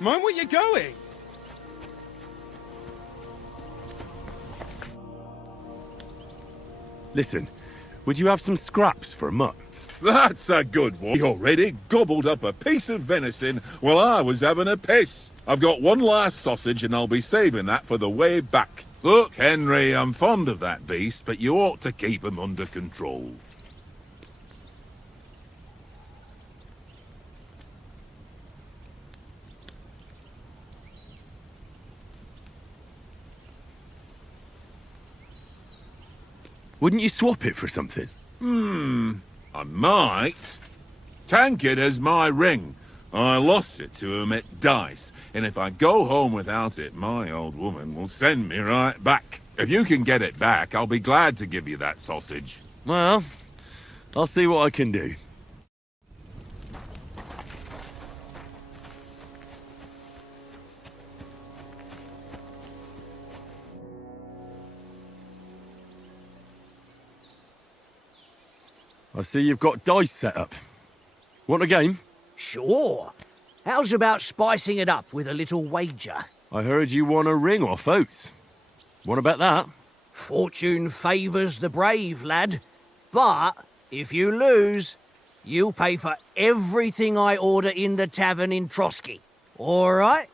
Mind where you're going. Listen, would you have some scraps for a mutt? That's a good one. He already gobbled up a piece of venison while I was having a piss. I've got one last sausage and I'll be saving that for the way back. Look, Henry, I'm fond of that beast, but you ought to keep him under control. Wouldn't you swap it for something? I might. Tankard has my ring. I lost it to him at dice, and if I go home without it, my old woman will send me right back. If you can get it back, I'll be glad to give you that sausage. Well, I'll see what I can do. I see you've got dice set up. Want a game? Sure. How's about spicing it up with a little wager? I heard you won a ring off Oates. What about that? Fortune favours the brave, lad. But if you lose, you'll pay for everything I order in the tavern in Trotsky. All right?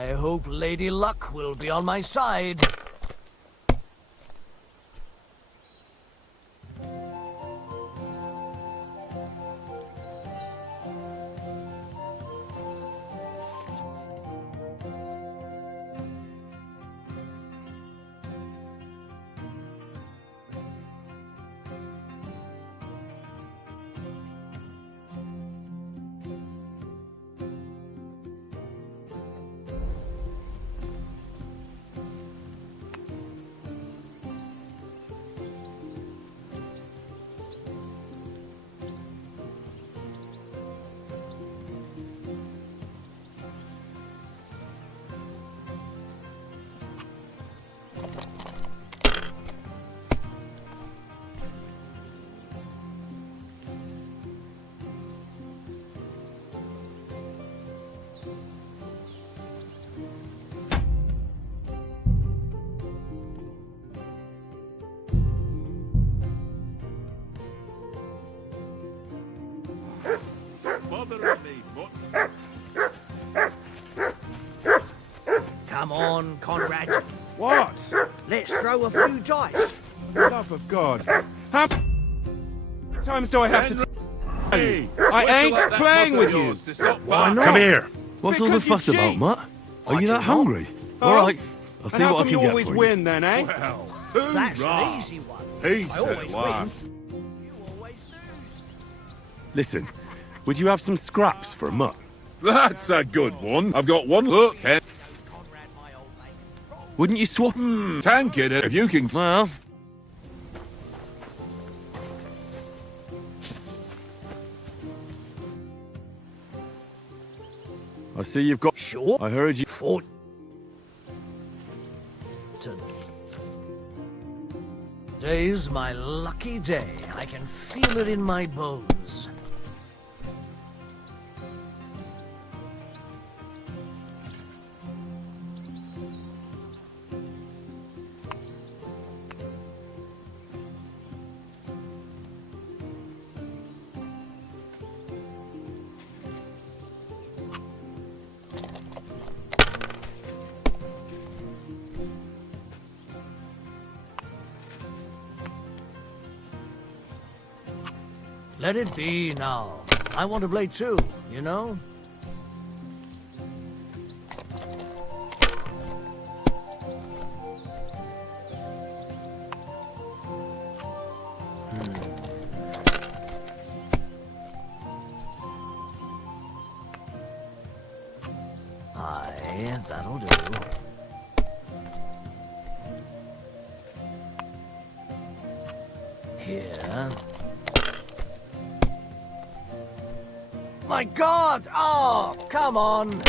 I hope Lady Luck will be on my side. Bothering me, but Come on, Conrad. What? Let's throw a few dice. For the love of God. How many times do I have to tell you? I ain't playing with you. Why not? Come here. What's all the Because you fuss about, cheat. Mutt? Are you that do not. hungry? Oh? All right. I'll And see how what I come can you get always for you. win then, eh? Well, That's hoorah. an easy one. He I said always last. win. You always lose. Listen, would you have some scraps for a mutt? That's a good one. I've got one. Look, Henry. Conrad, my old mate. Wouldn't you swap? Tankard, if you can. Well, I see you've got... Sure. I heard you... Fortune. Today's my lucky day. I can feel it in my bones. Let it be now. I want to play too, you know? Aye, that'll do. Here. My God! Oh, come on!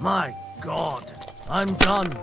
My God, I'm done.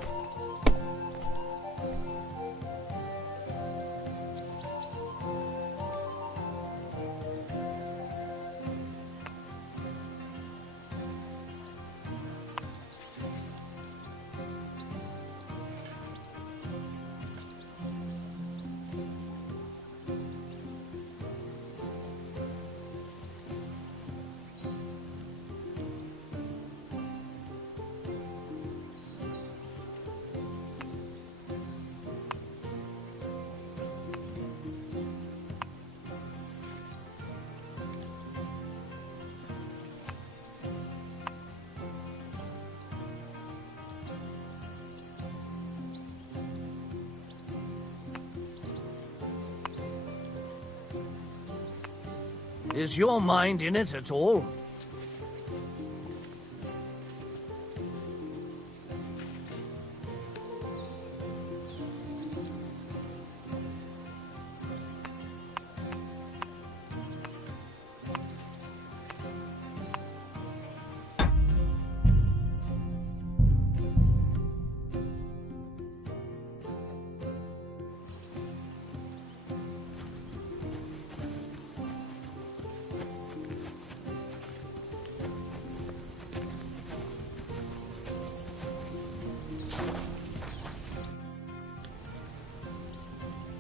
Is your mind in it at all?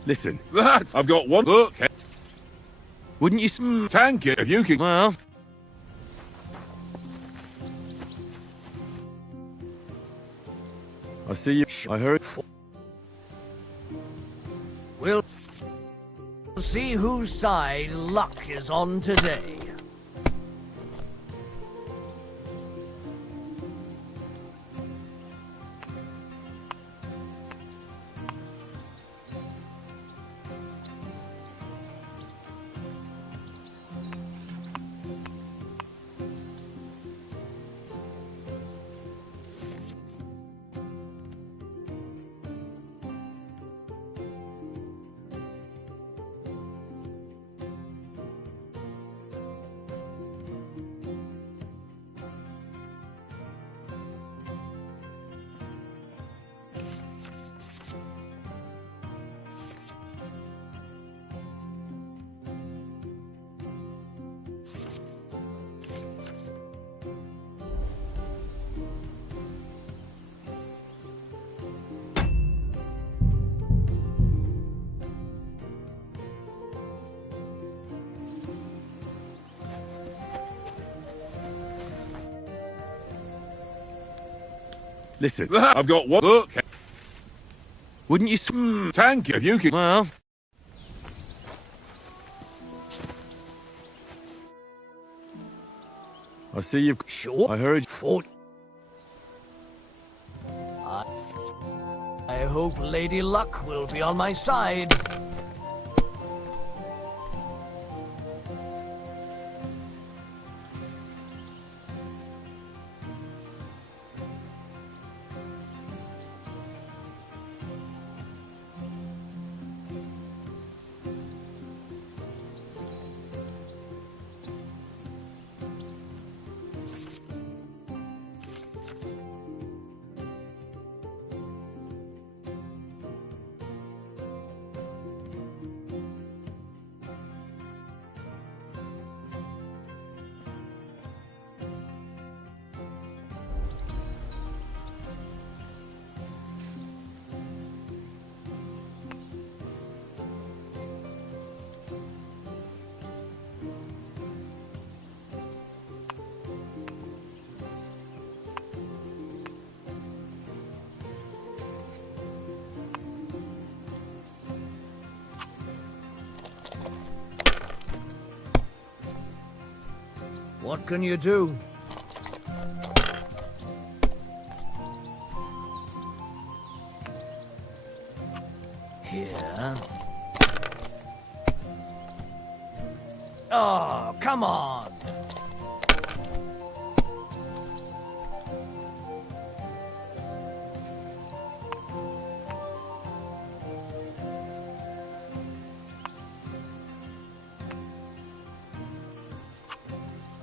Listen, That I've got one. Look, wouldn't you... tank it if you can. Well... I see you... I heard... We'll see whose side luck is on today. Listen, I've got one. Look, wouldn't you... tank it if you can. Well... I see you've... Sure. I heard... Fort. I hope Lady Luck will be on my side. What can you do? Here. Oh, come on!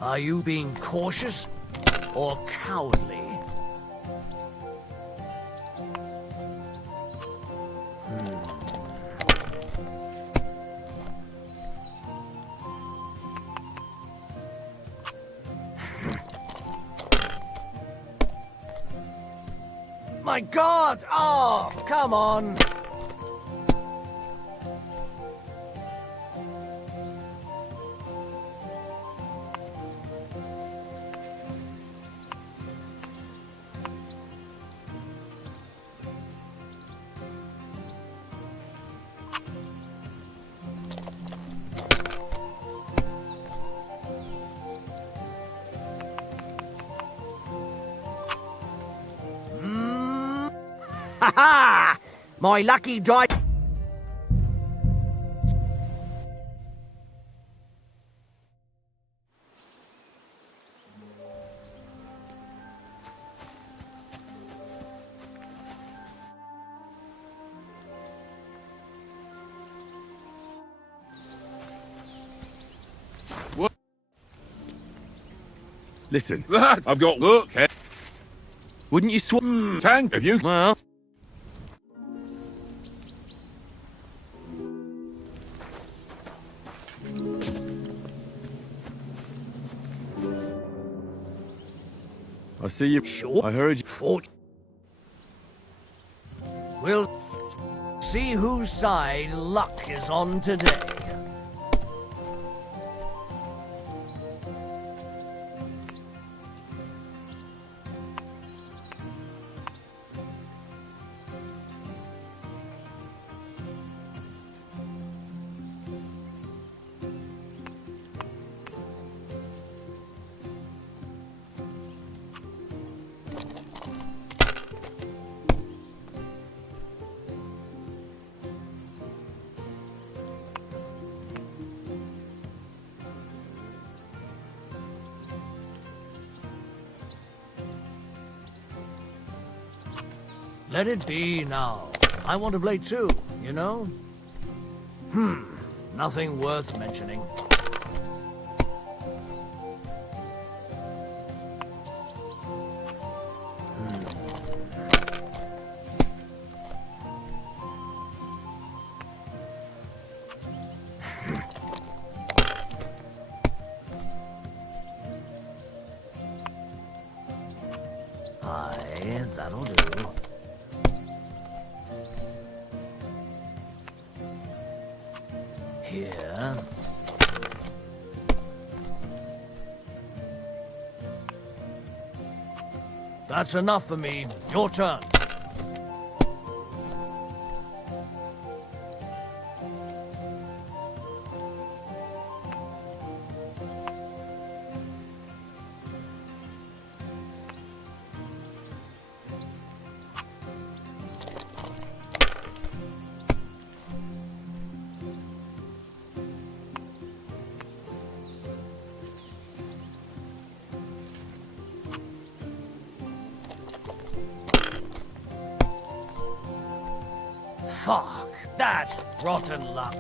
Are you being cautious or cowardly? My God! Oh, come on! Ha ha! My lucky die. Listen, Lad, I've got look. wouldn't you Tank, have you? Well, I see you. Sure. I heard you. Fort. We'll see whose side luck is on today. Let it be now. I want to play too, you know? Nothing worth mentioning. Aye, that'll do. Here. That's enough for me. Your turn. Fuck, that's rotten luck.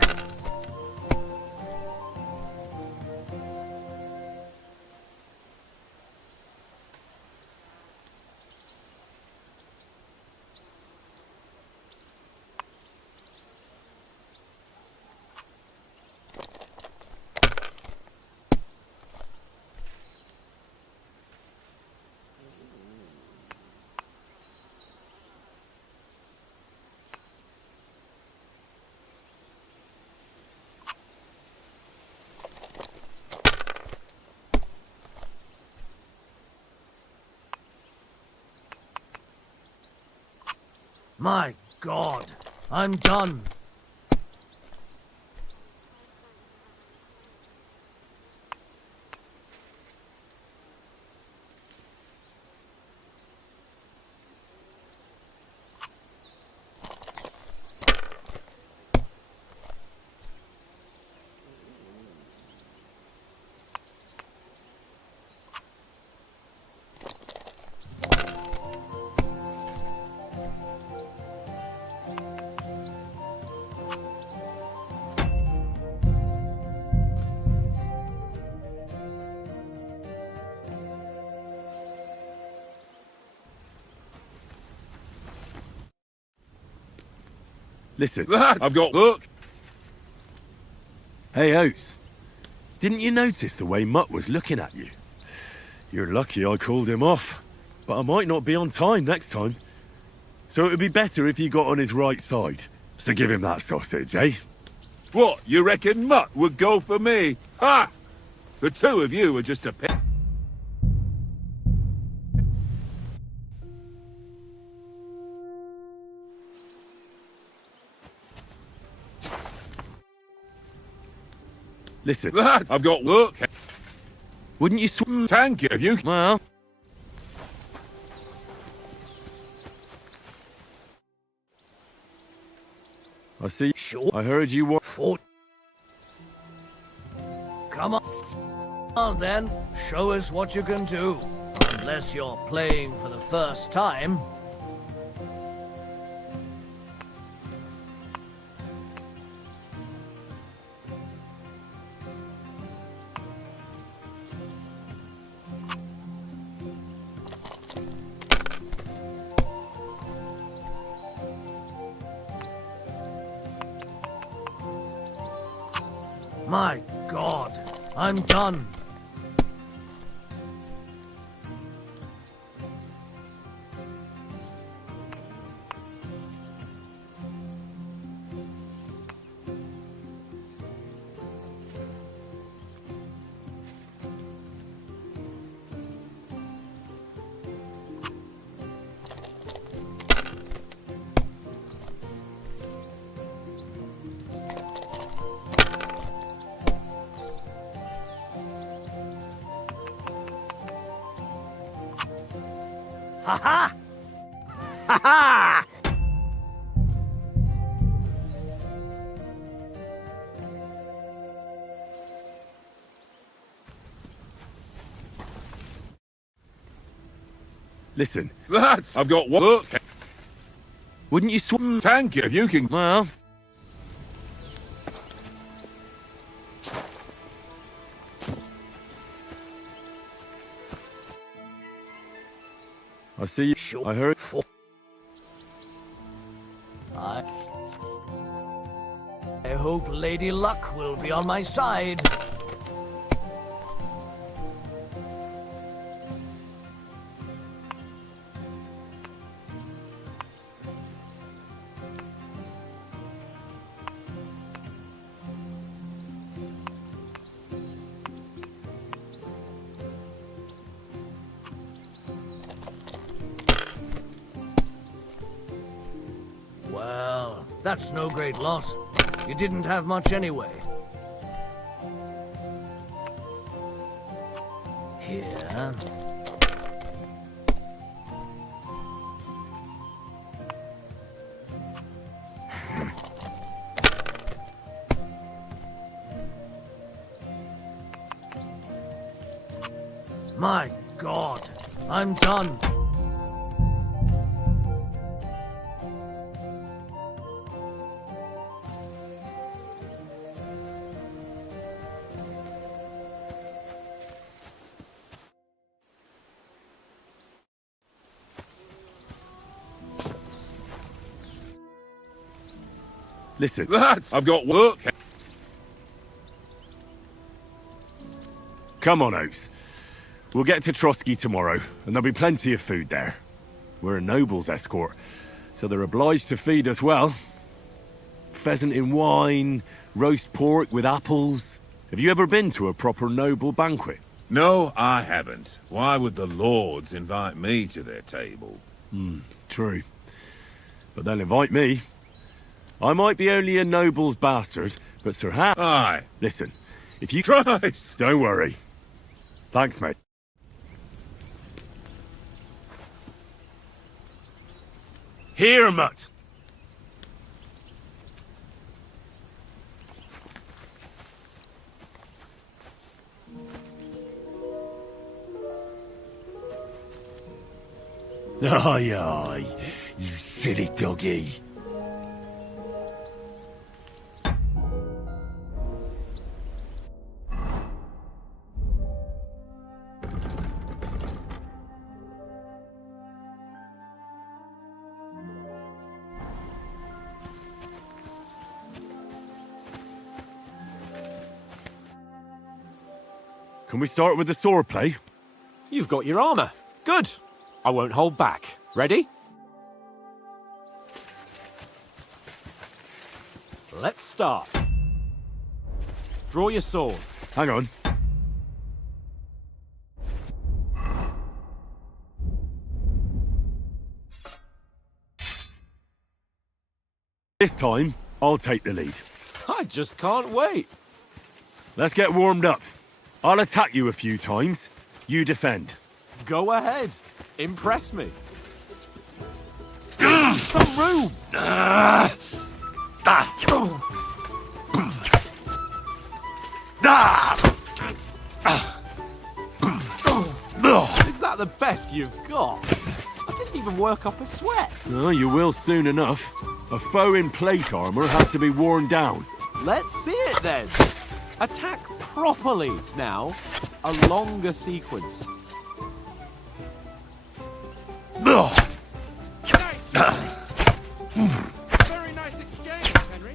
My God, I'm done. Listen. Lad, I've got... Look! Hey, Oates. Didn't you notice the way Mutt was looking at you? You're lucky I called him off, but I might not be on time next time. So it would be better if you got on his right side. So give him that sausage, eh? What, you reckon Mutt would go for me? Ha! The two of you are just a pair. Listen. Lad, I've got... Look! Wouldn't you swim? Thank you, if you... Well... I see. Sure. I heard you were... Fort. Come on. On then, show us what you can do. Unless you're playing for the first time. My God, I'm done. Ha ha! Ha ha! Listen. Lads, I've got... Look! Wouldn't you swim? Thank you, if you can... Well... I see you. Sure. I heard... I hope Lady Luck will be on my side. Well, that's no great loss. You didn't have much anyway. Here. My God, I'm done. Listen. Lads, I've got... Look! Come on, Oates. We'll get to Trotsky tomorrow, and there'll be plenty of food there. We're a noble's escort, so they're obliged to feed us well. Pheasant in wine, roast pork with apples. Have you ever been to a proper noble banquet? No, I haven't. Why would the lords invite me to their table? True. But they'll invite me. I might be only a noble's bastard, but Sir Ham... Aye. Listen, if you... Christ! Don't worry. Thanks, mate. Here, Mutt. Aye, aye, you silly doggy. Can we start with the sword play? You've got your armor. Good. I won't hold back. Ready? Let's start. Draw your sword. Hang on. This time, I'll take the lead. I just can't wait. Let's get warmed up. I'll attack you a few times. You defend. Go ahead. Impress me. Some room. Is that the best you've got? I didn't even work up a sweat. Oh, you will soon enough. A foe in plate armor has to be worn down. Let's see it then. Attack properly now. A longer sequence. Very nice exchange, Henry.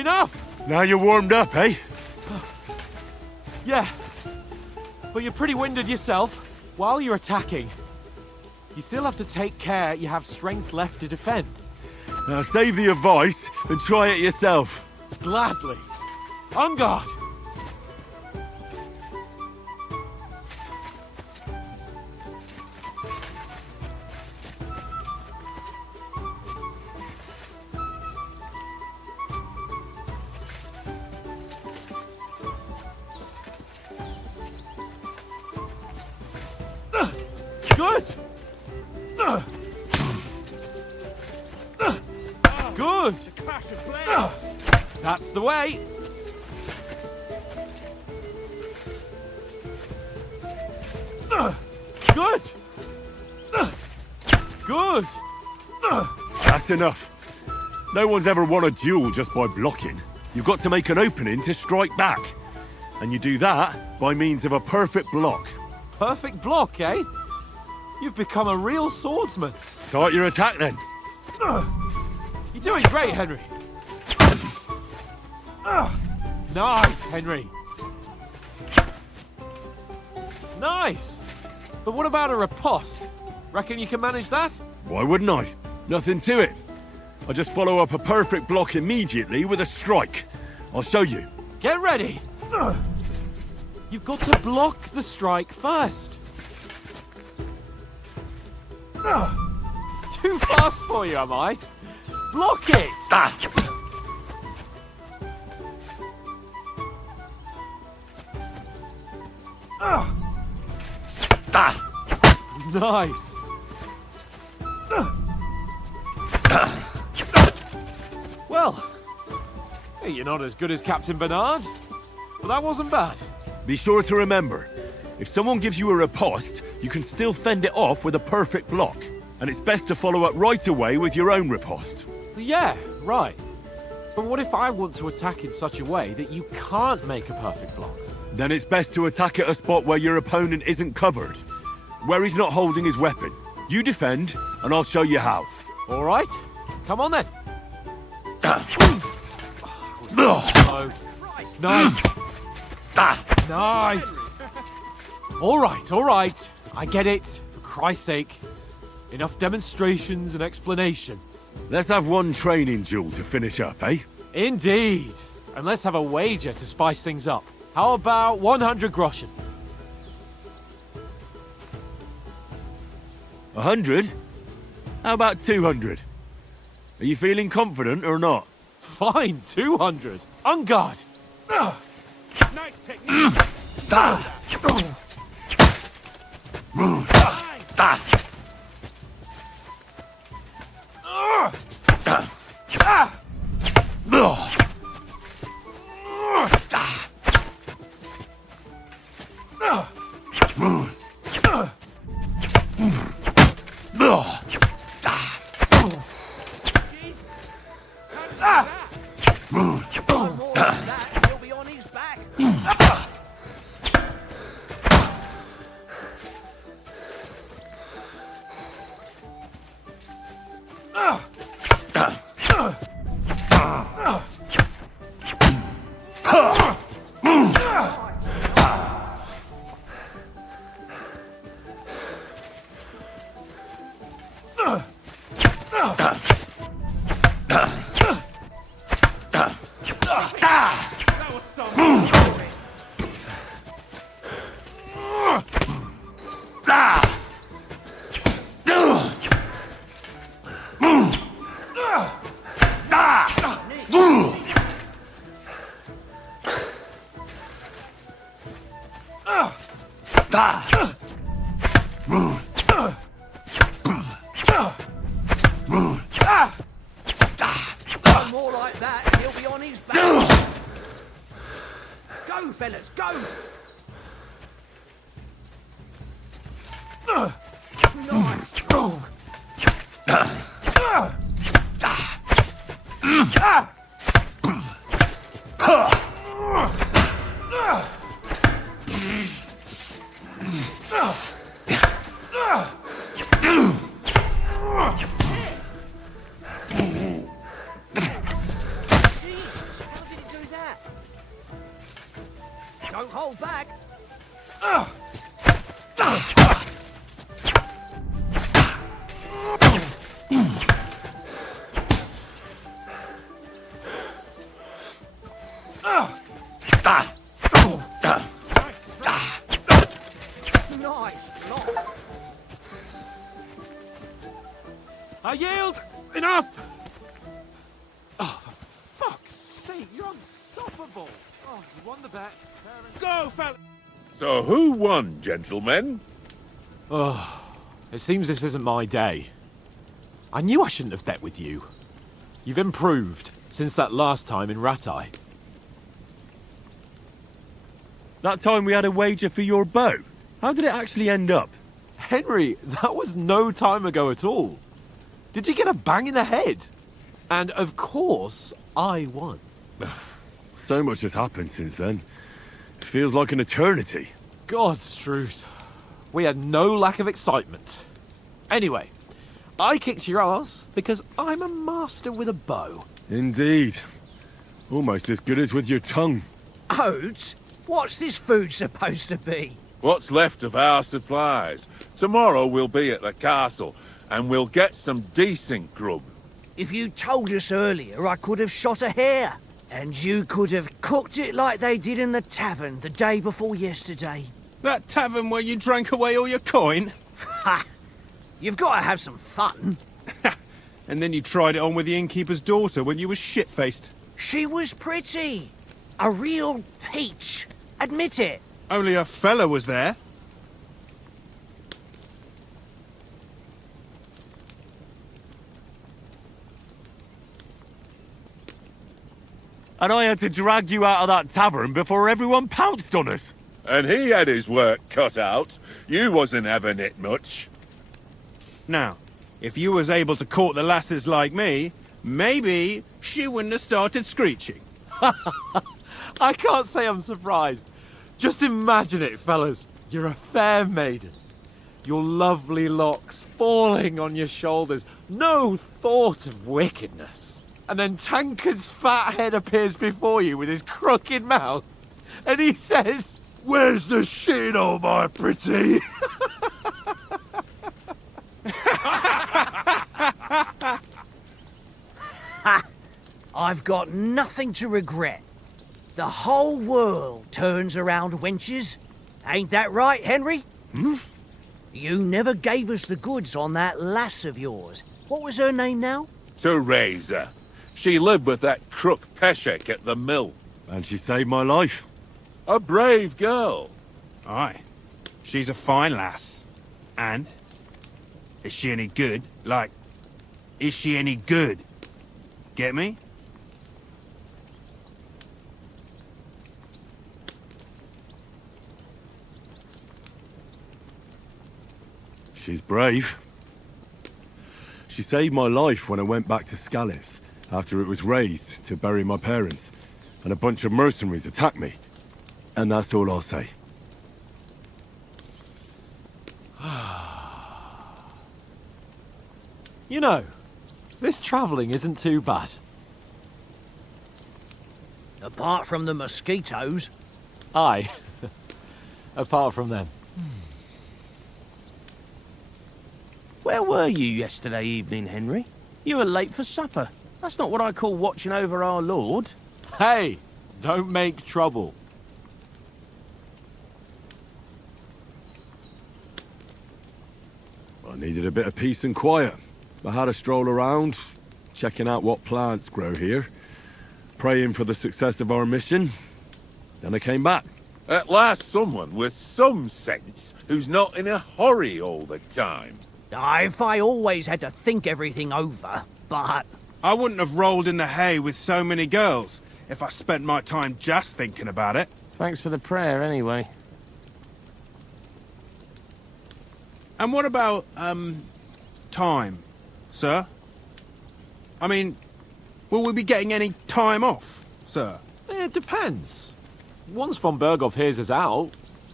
Enough! Now you're warmed up, eh? Yeah. But you're pretty winded yourself. While you're attacking, you still have to take care you have strength left to defend. Now save the advice and try it yourself. Gladly. On guard! Good! Good! Clash of blades. That's the way! Good! Good! That's enough. No one's ever won a duel just by blocking. You've got to make an opening to strike back. And you do that by means of a perfect block. Perfect block, eh? You've become a real swordsman. Start your attack then. You're doing great, Henry. Nice, Henry. Nice. But what about a riposte? Reckon you can manage that? Why wouldn't I? Nothing to it. I just follow up a perfect block immediately with a strike. I'll show you. Get ready. You've got to block the strike first. Too fast for you, am I? Block it! Nice. Well, hey, you're not as good as Captain Bernard, but that wasn't bad. Be sure to remember, if someone gives you a riposte, you can still fend it off with a perfect block. And it's best to follow up right away with your own riposte. Yeah, right. But what if I want to attack in such a way that you can't make a perfect block? Then it's best to attack at a spot where your opponent isn't covered, where he's not holding his weapon. You defend, and I'll show you how. All right, come on then. Oh, nice. Nice. All right. I get it. For Christ's sake. Enough demonstrations and explanations. Let's have one training duel to finish up, eh? Indeed. And let's have a wager to spice things up. How about 100 groschen? 100? How about 200? Are you feeling confident or not? Fine, 200. On guard. Nice technique. More than that, and he'll be on his back. That was some... One more like that and he'll be on his back. Go, fellas, go! Nice. Jesus, how did he do that? Don't hold back. Nice block. I yield! Enough! Oh, for fuck's sake, you're unstoppable! Oh, you won the bet. Go, fella! So who won, gentlemen? Oh, it seems this isn't my day. I knew I shouldn't have bet with you. You've improved since that last time in Rattay. That time we had a wager for your bow. How did it actually end up? Henry, that was no time ago at all. Did you get a bang in the head? And of course, I won. So much has happened since then. It feels like an eternity. God's truth. We had no lack of excitement. Anyway, I kicked your ass because I'm a master with a bow. Indeed. Almost as good as with your tongue. Oats? What's this food supposed to be? What's left of our supplies? Tomorrow we'll be at the castle, and we'll get some decent grub. If you told us earlier, I could have shot a hare. And you could have cooked it like they did in the tavern the day before yesterday. That tavern where you drank away all your coin? Ha! You've got to have some fun. And then you tried it on with the innkeeper's daughter when you were shit-faced. She was pretty. A real peach. Admit it. Only a fella was there. And I had to drag you out of that tavern before everyone pounced on us. And he had his work cut out. You wasn't having it much. Now, if you was able to court the lasses like me, maybe she wouldn't have started screeching. I can't say I'm surprised. Just imagine it, fellas. You're a fair maiden. Your lovely locks falling on your shoulders. No thought of wickedness. And then Tankard's fat head appears before you with his crooked mouth. And he says, "Where's the shit, oh my pretty?" I've got nothing to regret. The whole world turns around wenches. Ain't that right, Henry? You never gave us the goods on that lass of yours. What was her name now? Teresa. She lived with that crook Peshek at the mill. And she saved my life. A brave girl. Aye. She's a fine lass. And? Is she any good? Like, is she any good? Get me? She's brave. She saved my life when I went back to Scallis after it was razed to bury my parents, and a bunch of mercenaries attacked me. And that's all I'll say. You know, this travelling isn't too bad. Apart from the mosquitoes. Aye. Apart from them. Where were you yesterday evening, Henry? You were late for supper. That's not what I call watching over our lord. Hey, don't make trouble. I needed a bit of peace and quiet. I had a stroll around, checking out what plants grow here, praying for the success of our mission. Then I came back. At last someone with some sense who's not in a hurry all the time. If I always had to think everything over, but... I wouldn't have rolled in the hay with so many girls if I spent my time just thinking about it. Thanks for the prayer, anyway. And what about, time, sir? I mean, will we be getting any time off, sir? It depends. Once von Berghoff hears us out,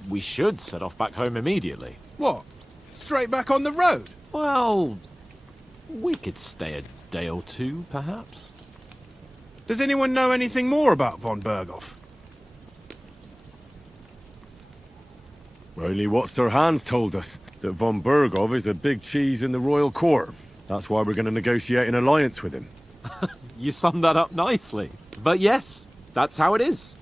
we should set off back home immediately. What? Straight back on the road? Well, we could stay a day or two, perhaps. Does anyone know anything more about von Berghoff? Only what Sir Hans told us, that von Berghoff is a big cheese in the royal court. That's why we're going to negotiate an alliance with him. You summed that up nicely. But yes, that's how it is.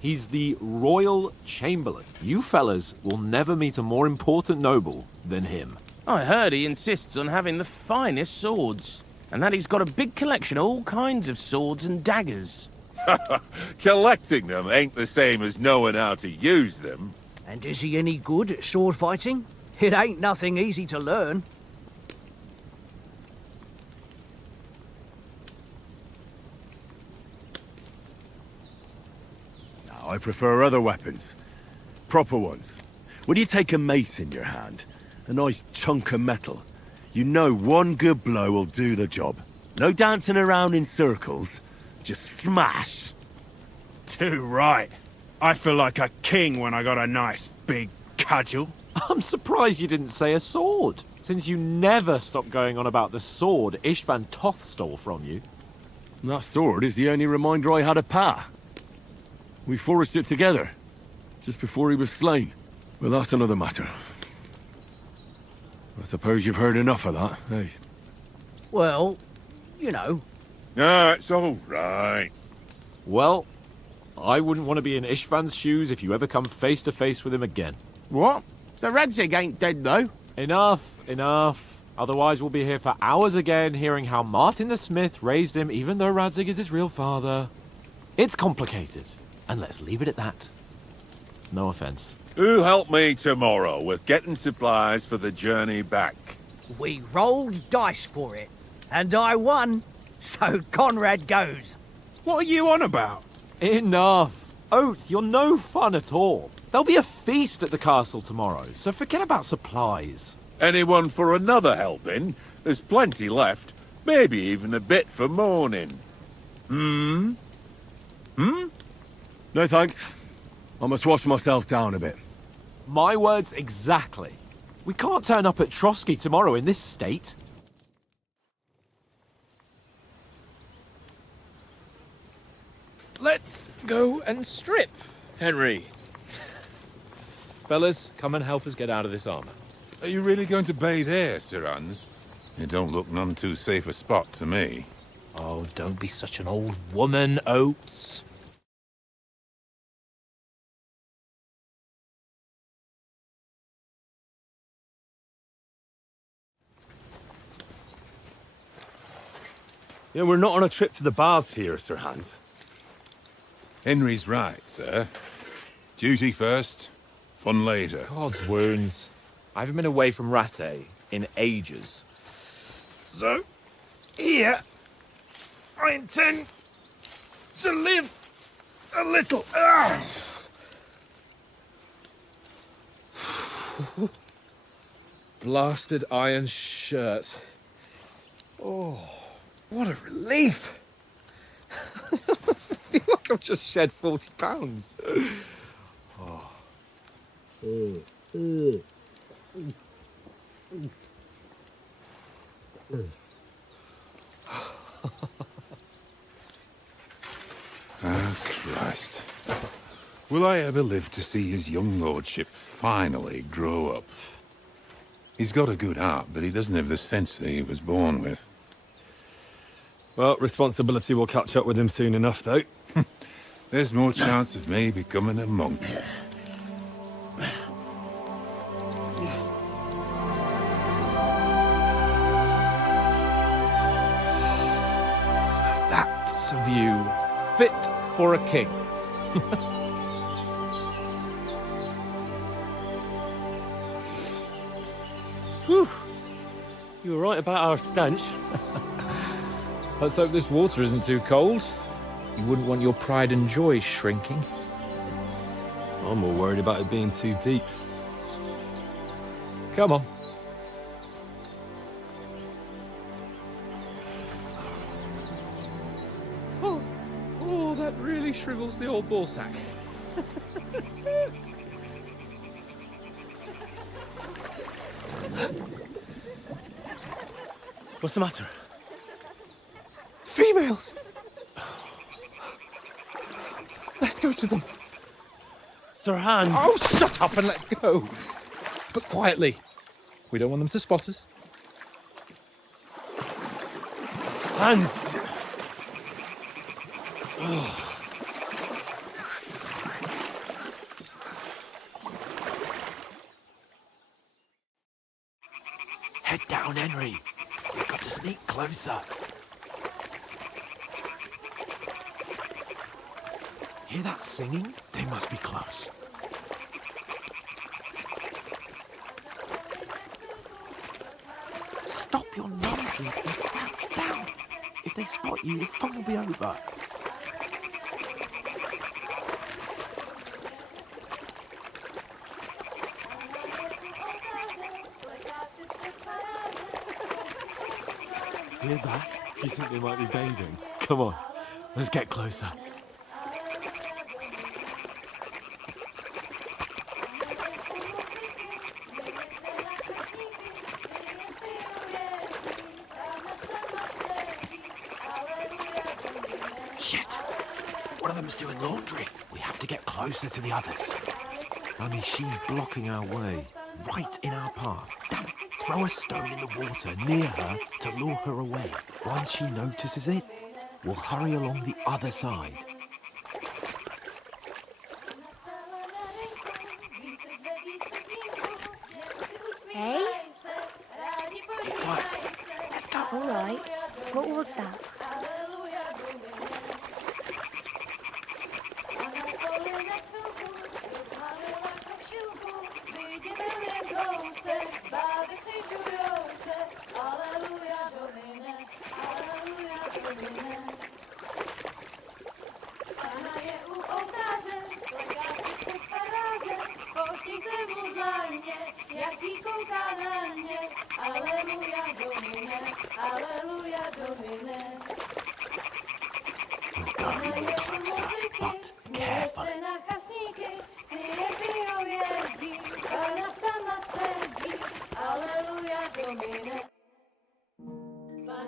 He's the Royal Chamberlain. You fellas will never meet a more important noble than him. I heard he insists on having the finest swords, and that he's got a big collection of all kinds of swords and daggers. Collecting them ain't the same as knowing how to use them. And is he any good at sword fighting? It ain't nothing easy to learn. I prefer other weapons. Proper ones. When you take a mace in your hand, a nice chunk of metal, you know one good blow will do the job. No dancing around in circles. Just smash. Too right. I feel like a king when I got a nice big cudgel. I'm surprised you didn't say a sword, since you never stop going on about the sword Ishvan Toth stole from you. That sword is the only reminder I had of Pa. We forged it together, just before he was slain. Well, that's another matter. I suppose you've heard enough of that, eh? Well, you know. No, it's all right. Well, I wouldn't want to be in Ishvan's shoes if you ever come face to face with him again. What? So Radzig ain't dead, though? Enough, enough. Otherwise we'll be here for hours again hearing how Martin the Smith raised him even though Radzig is his real father. It's complicated, and let's leave it at that. No offense. Who help me tomorrow with getting supplies for the journey back? We rolled dice for it, and I won. So Conrad goes. What are you on about? Enough. Oath, you're no fun at all. There'll be a feast at the castle tomorrow, so forget about supplies. Anyone for another helping? There's plenty left. Maybe even a bit for morning. No thanks. I must wash myself down a bit. My words exactly. We can't turn up at Trotsky tomorrow in this state. Let's go and strip, Henry. Fellas, come and help us get out of this armor. Are you really going to bathe here, Sir Hans? It don't look none too safe a spot to me. Oh, don't be such an old woman, Oates. Yeah, we're not on a trip to the baths here, Sir Hans. Henry's right, sir. Duty first, fun later. God's wounds. I haven't been away from Rattay in ages. So, here, I intend to live a little. Blasted iron shirt. Oh, what a relief! I feel like I've just shed 40 pounds. Ah, Christ. Will I ever live to see his young lordship finally grow up? He's got a good heart, but he doesn't have the sense that he was born with. Well, responsibility will catch up with him soon enough, though. There's more chance of me becoming a monk. That's a view fit for a king. Whew. You were right about our stench. Let's hope this water isn't too cold. You wouldn't want your pride and joy shrinking. I'm more worried about it being too deep. Come on. Oh, that really shrivels the old ball sack. What's the matter? Females! Let's go to them. Sir Hans! Oh, shut up and let's go. But quietly. We don't want them to spot us. Hans! Head down, Henry. We've got to sneak closer. Hear that singing? They must be close. Stop your nonsense and crouch down. If they spot you, the fun will be over. Hear that? Do you think they might be bathing? Come on, let's get closer. Shit! One of them's doing laundry. We have to get closer to the others. Only she's blocking our way, right in our path. Damn it! Throw a stone in the water near her to lure her away. Once she notices it, we'll hurry along the other side. Hey? What? Let's go. All right. What was that? We'll go even closer, but carefully.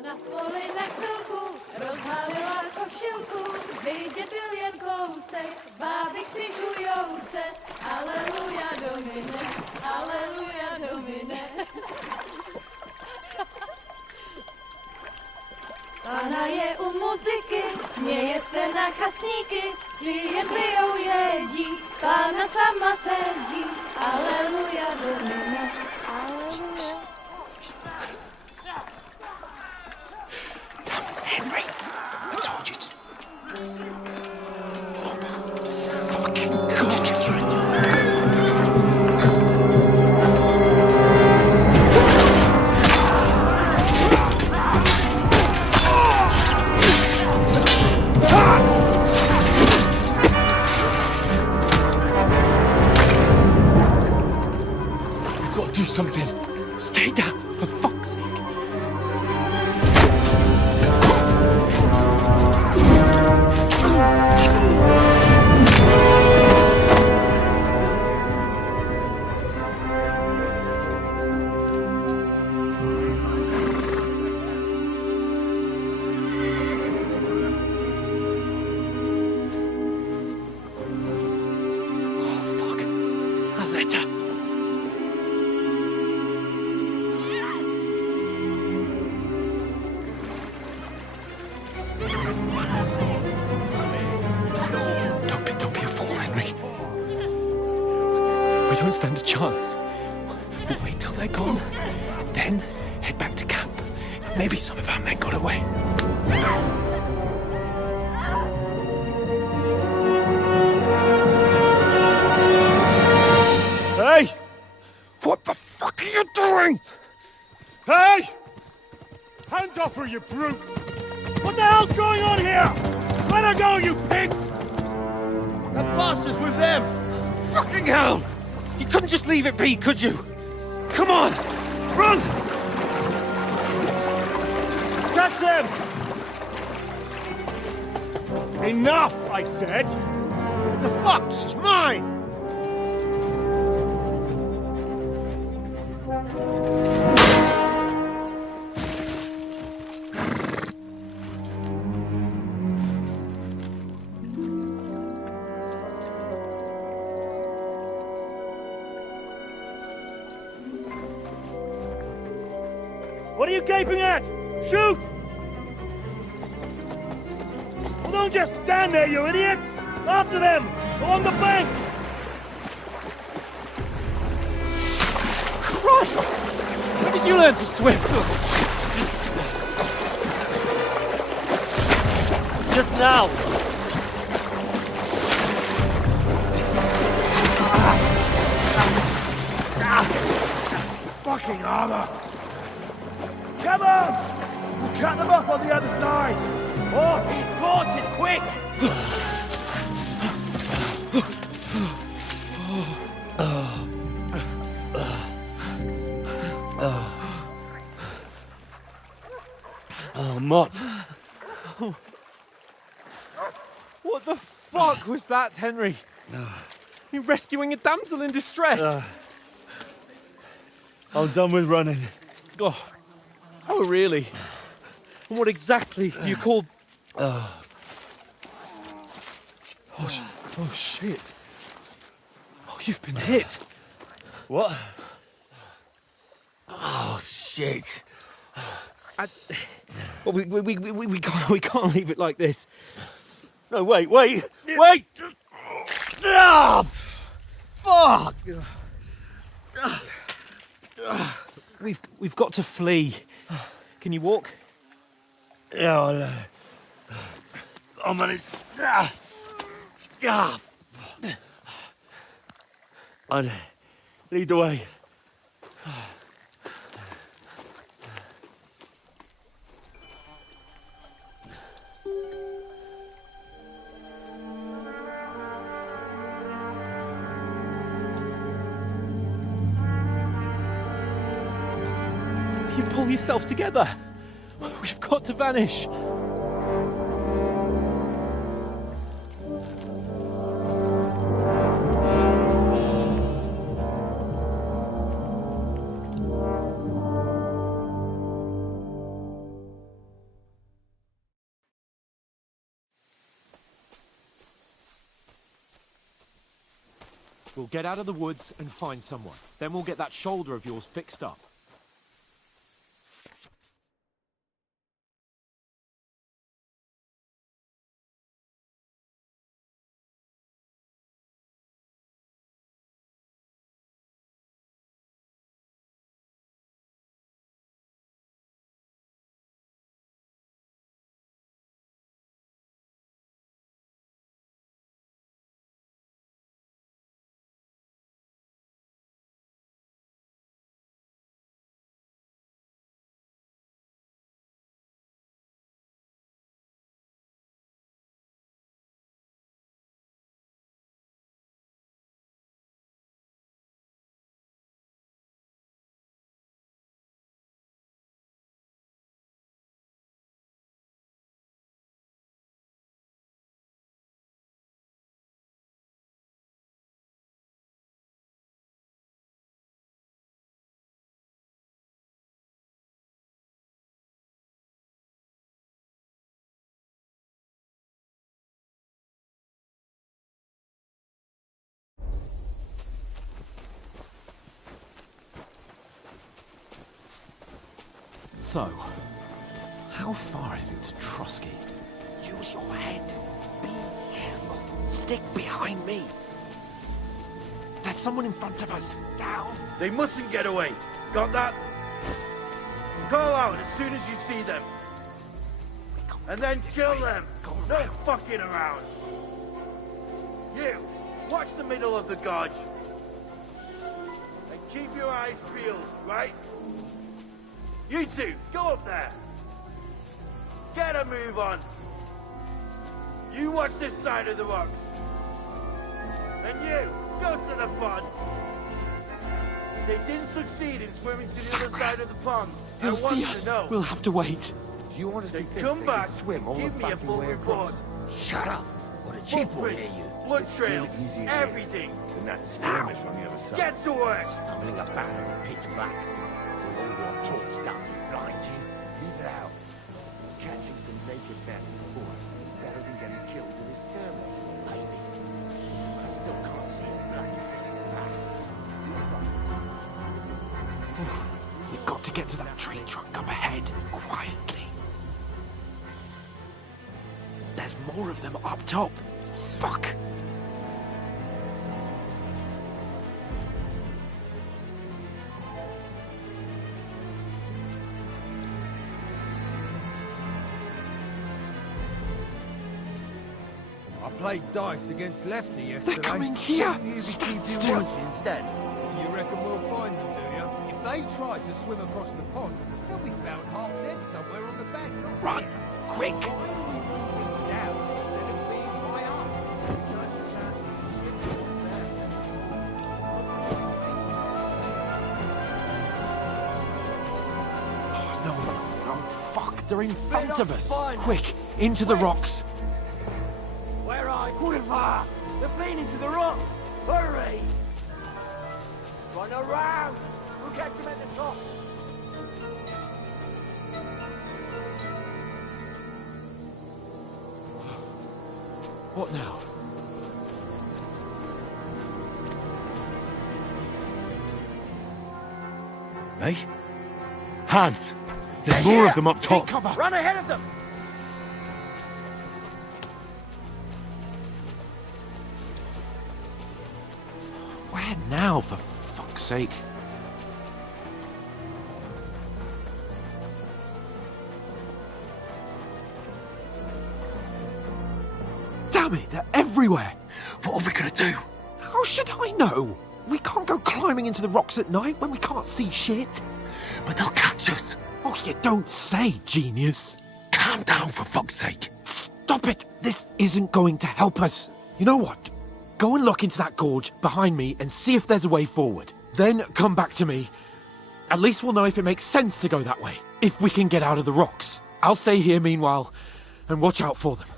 Na poli na chvilku rozhalila košilku, vidět byl jen kousek, báby křižujou se, aleluja Domine, aleluja Domine. Pana je u muziky, směje se na chasníky, klient pijou jedí, Pána sama sedí, aleluja Domine, aleluja. Henry, I told you to... Fucking God, you're a... We've got to do something. Don't be a fool, Henry. We don't stand a chance. We'll wait till they're gone, and then head back to camp. Maybe some of our men got away. Hey! What the fuck are you doing? Hey! Hands off her, you brute! What the hell's going on here? Let her go, you pigs! That bastard's with them! Fucking hell! You couldn't just leave it be, could you? Come on! Run! Catch them! Enough, I said! What the fuck? She's mine! What are you gaping at? Shoot! Well, don't just stand there, you idiots! After them! Along the bank! Christ! When did you learn to swim? Just now! Fucking armor! Come on! We'll cut them off on the other side! Oh, these torches, quick! Oh, Mott. What the fuck was that, Henry? You rescuing a damsel in distress? I'm done with running. Oh, really? And what exactly do you call... Oh, shit. Oh, you've been hit. What? Oh, shit. Well, we can't leave it like this. No, wait! Ah! Fuck! We've got to flee. Can you walk? Yeah, I'll manage. I'd lead the way. You pull yourself together. We've got to vanish. We'll get out of the woods and find someone. Then we'll get that shoulder of yours fixed up. So, how far is it to Trotsky? Use your head. Be careful. Stick behind me. There's someone in front of us. Down. They mustn't get away. Got that? Call out as soon as you see them. And then kill them. No fucking around. You, watch the middle of the gorge. And keep your eyes peeled, right? You two, go up there. Get a move on. You watch this side of the rocks. And you, go to the pond. They didn't succeed in swimming to the other side of the pond. He'll I want see to us. know. We'll have to wait. Do you want us to Then think come they back can swim and all the give me a fucking full way report. across? Shut up, or the chief will hear you. Blood It's still trails, easier here. everything. And that skirmish on the other side. Get to work. Stumbling about in the pitch black. All your torch doesn't blind you. Leave it out. Catching some naked men before us is better than getting killed in this skirmish. Maybe. But I still can't see a bloody pitch black. We've got to get to that tree trunk up ahead, quietly. There's more of them up top. Fuck! I played dice against Lefty yesterday. They're coming here! Maybe you Stand keep your still! watch instead. You reckon we'll find them, do you? If they try to swim across the pond, they'll be found half dead somewhere on the bank. not Run! here. Quick! Why are we moving down instead of being high up? No, fuck, they're in front of us! Quick, into the rocks! Where are Quiver? They're playing into the rock. Hurry! Run around. We'll catch them at the top. What now? Hey? Hans! There's more of them up top. Cover! Run ahead of them! Where now, for fuck's sake? Damn it, they're everywhere! What are we gonna do? How should I know? We can't go climbing into the rocks at night when we can't see shit. But they'll catch us. Oh, you don't say, genius. Calm down, for fuck's sake. Stop it! This isn't going to help us. You know what? Go and look into that gorge behind me and see if there's a way forward. Then come back to me. At least we'll know if it makes sense to go that way. If we can get out of the rocks. I'll stay here meanwhile and watch out for them.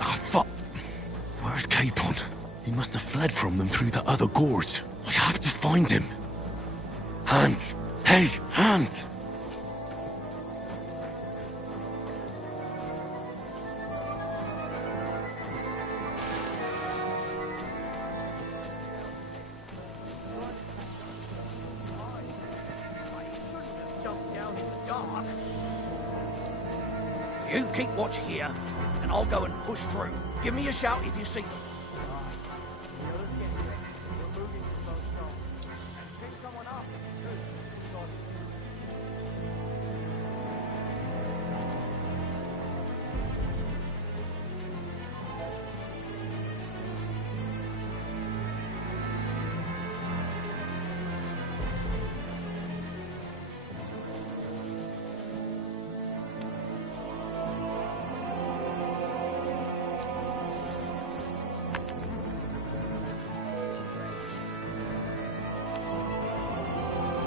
Ah, fuck. Where's Capon? He must have fled from them through the other gorge. I have to find him. Hans! Hey, Hans! You keep watch here, and I'll go and push through. Give me a shout if you see them.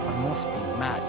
I must be mad.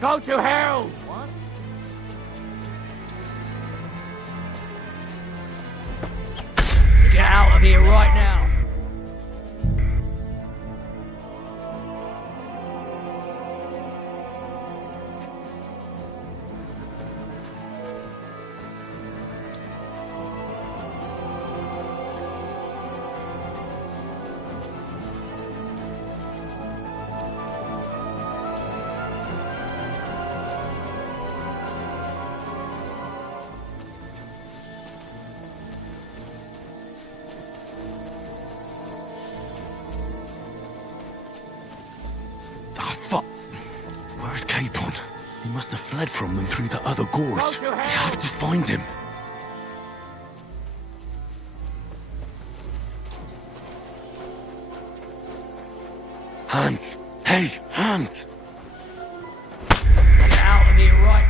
Go to hell! What? Get out of here right now! Ah, fuck. Where's Capon? He must have fled from them through the other gorge. We have to find him. Hans! Hey, Hans! Get out of here right...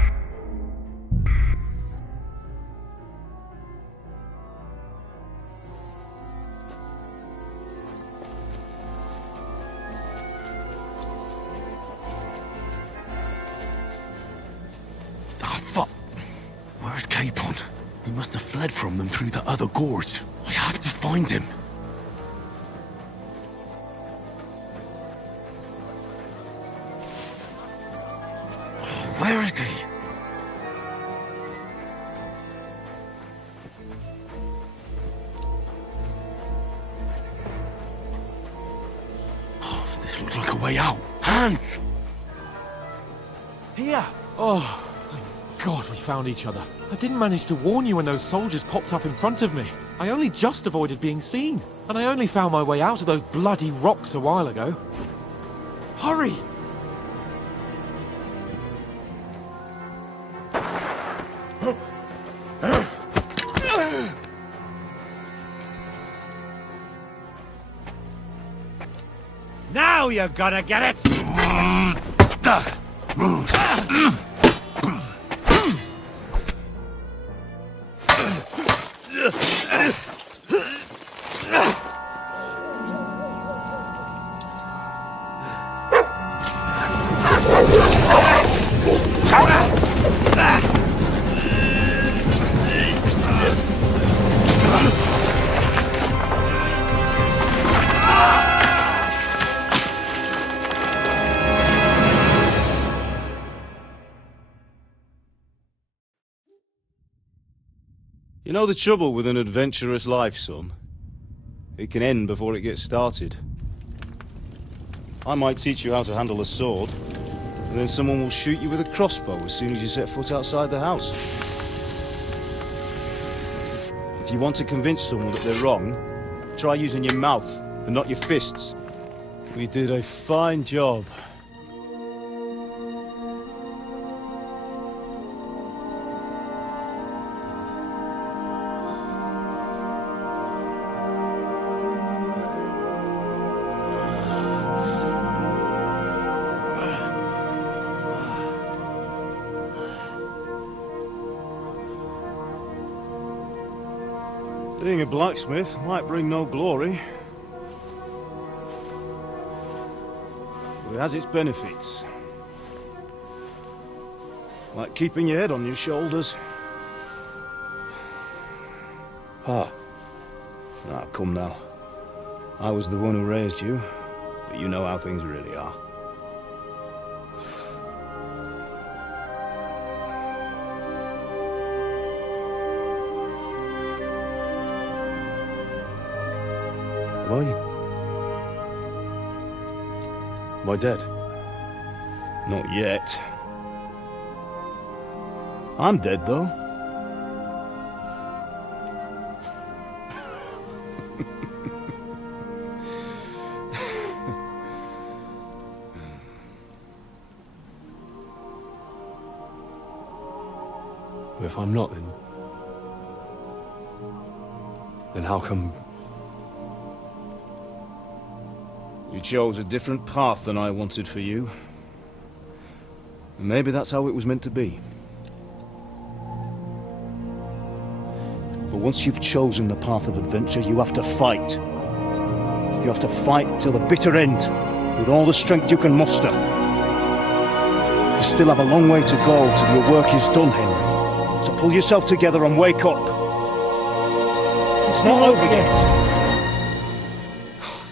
Ah, fuck. Where's Capon? He must have fled from them through the other gorge. We have to find him. Where is he? Oh, this looks like a way out. Hans! Here! Oh, thank God we found each other. I didn't manage to warn you when those soldiers popped up in front of me. I only just avoided being seen. And I only found my way out of those bloody rocks a while ago. Hurry! Now you're gonna get it! You know the trouble with an adventurous life, son? It can end before it gets started. I might teach you how to handle a sword, and then someone will shoot you with a crossbow as soon as you set foot outside the house. If you want to convince someone that they're wrong, try using your mouth and not your fists. We did a fine job. Being a blacksmith might bring no glory, but it has its benefits. Like keeping your head on your shoulders. Pa. Ah, come now. I was the one who raised you, but you know how things really are. Are you? Am I dead? Not yet. I'm dead, though. If I'm not, then how come... You chose a different path than I wanted for you. And maybe that's how it was meant to be. But once you've chosen the path of adventure, you have to fight. You have to fight till the bitter end, with all the strength you can muster. still have a long way to go till your work is done, Henry. So pull yourself together and wake up. It's not over yet.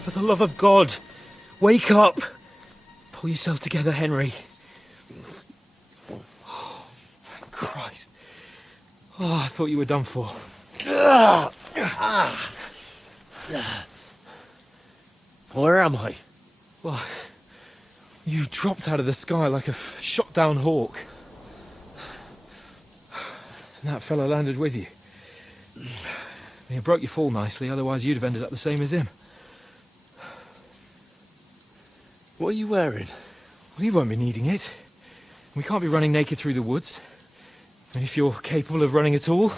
For the love of God, wake up. Pull yourself together, Henry. Oh, thank Christ. Oh, I thought you were done for. Where am I? Well, you dropped out of the sky like a shot-down hawk. And that fella landed with you. He broke your fall nicely, otherwise you'd have ended up the same as him. What are you wearing? Well, you won't be needing it. We can't be running naked through the woods. And if you're capable of running at all...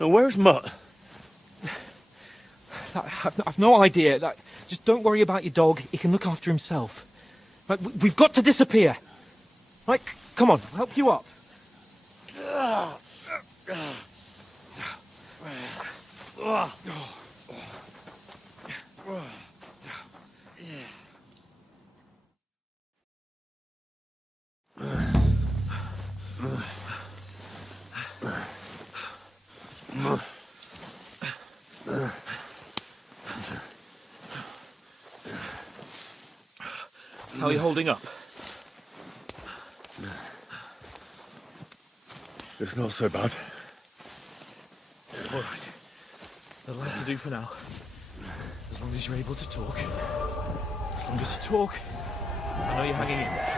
Now, where's Mutt? I've no idea. Just don't worry about your dog. He can look after himself. Right, we've got to disappear. Right, come on, I'll help you up. How are you holding up? It's not so bad. All right. That'll have to do for now. As long as you're able to talk. As long as you talk, I know you're hanging in there.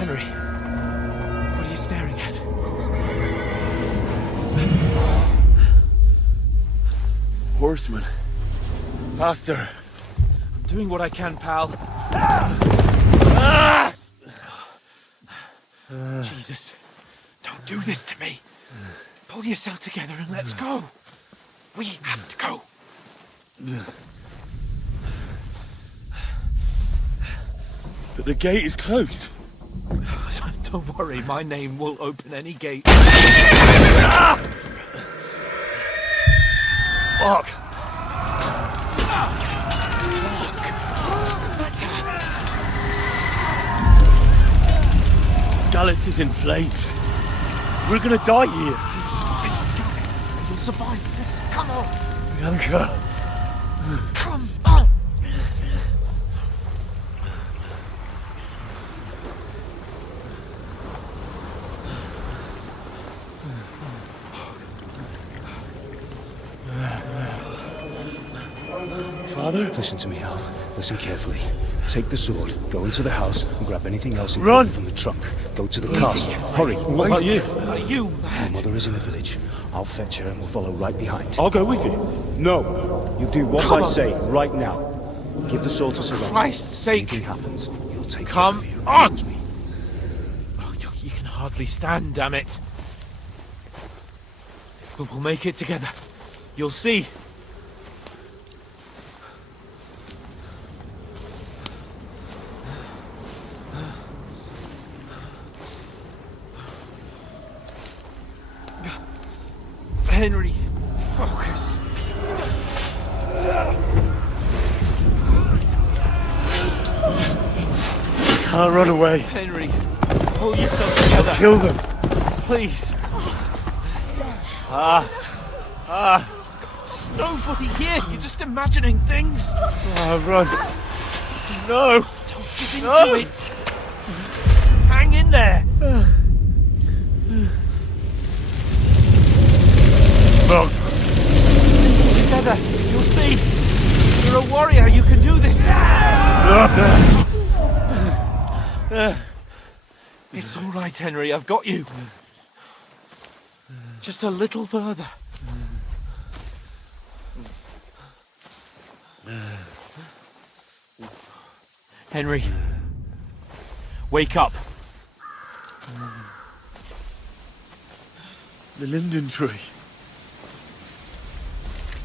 Henry, what are you staring at? Horseman. Faster. I'm doing what I can, pal. Jesus, don't do this to me. Pull yourself together and let's go. We have to go. But the gate is closed. Don't worry, my name will open any gate. Fuck. Skalitz is in flames. We're gonna die here. You'll survive this. Come on. Bianca. Come on. Father? Listen to me, Hal. Listen carefully. Take the sword, go into the house, and grab anything else Run! from the trunk. Go to the castle. Hurry. What about you? You, My mother is in the village. I'll fetch her and we'll follow right behind. I'll go with you. No. You do what I say right now. Give the sword to Sir Roger. Christ's sake. Anything happens, you'll take Come care of you. on! Promise me. Oh, you can hardly stand, damn it. But we'll make it together. You'll see. Henry, focus. Can't run away. Henry, pull yourself together. Kill them. Please. There's nobody here. You're just imagining things. Run. No. Don't give into it. Hang in there. Mount. Together, you'll see. You're a warrior. You can do this. It's all right, Henry. I've got you. Just a little further. Henry, wake up. The linden tree.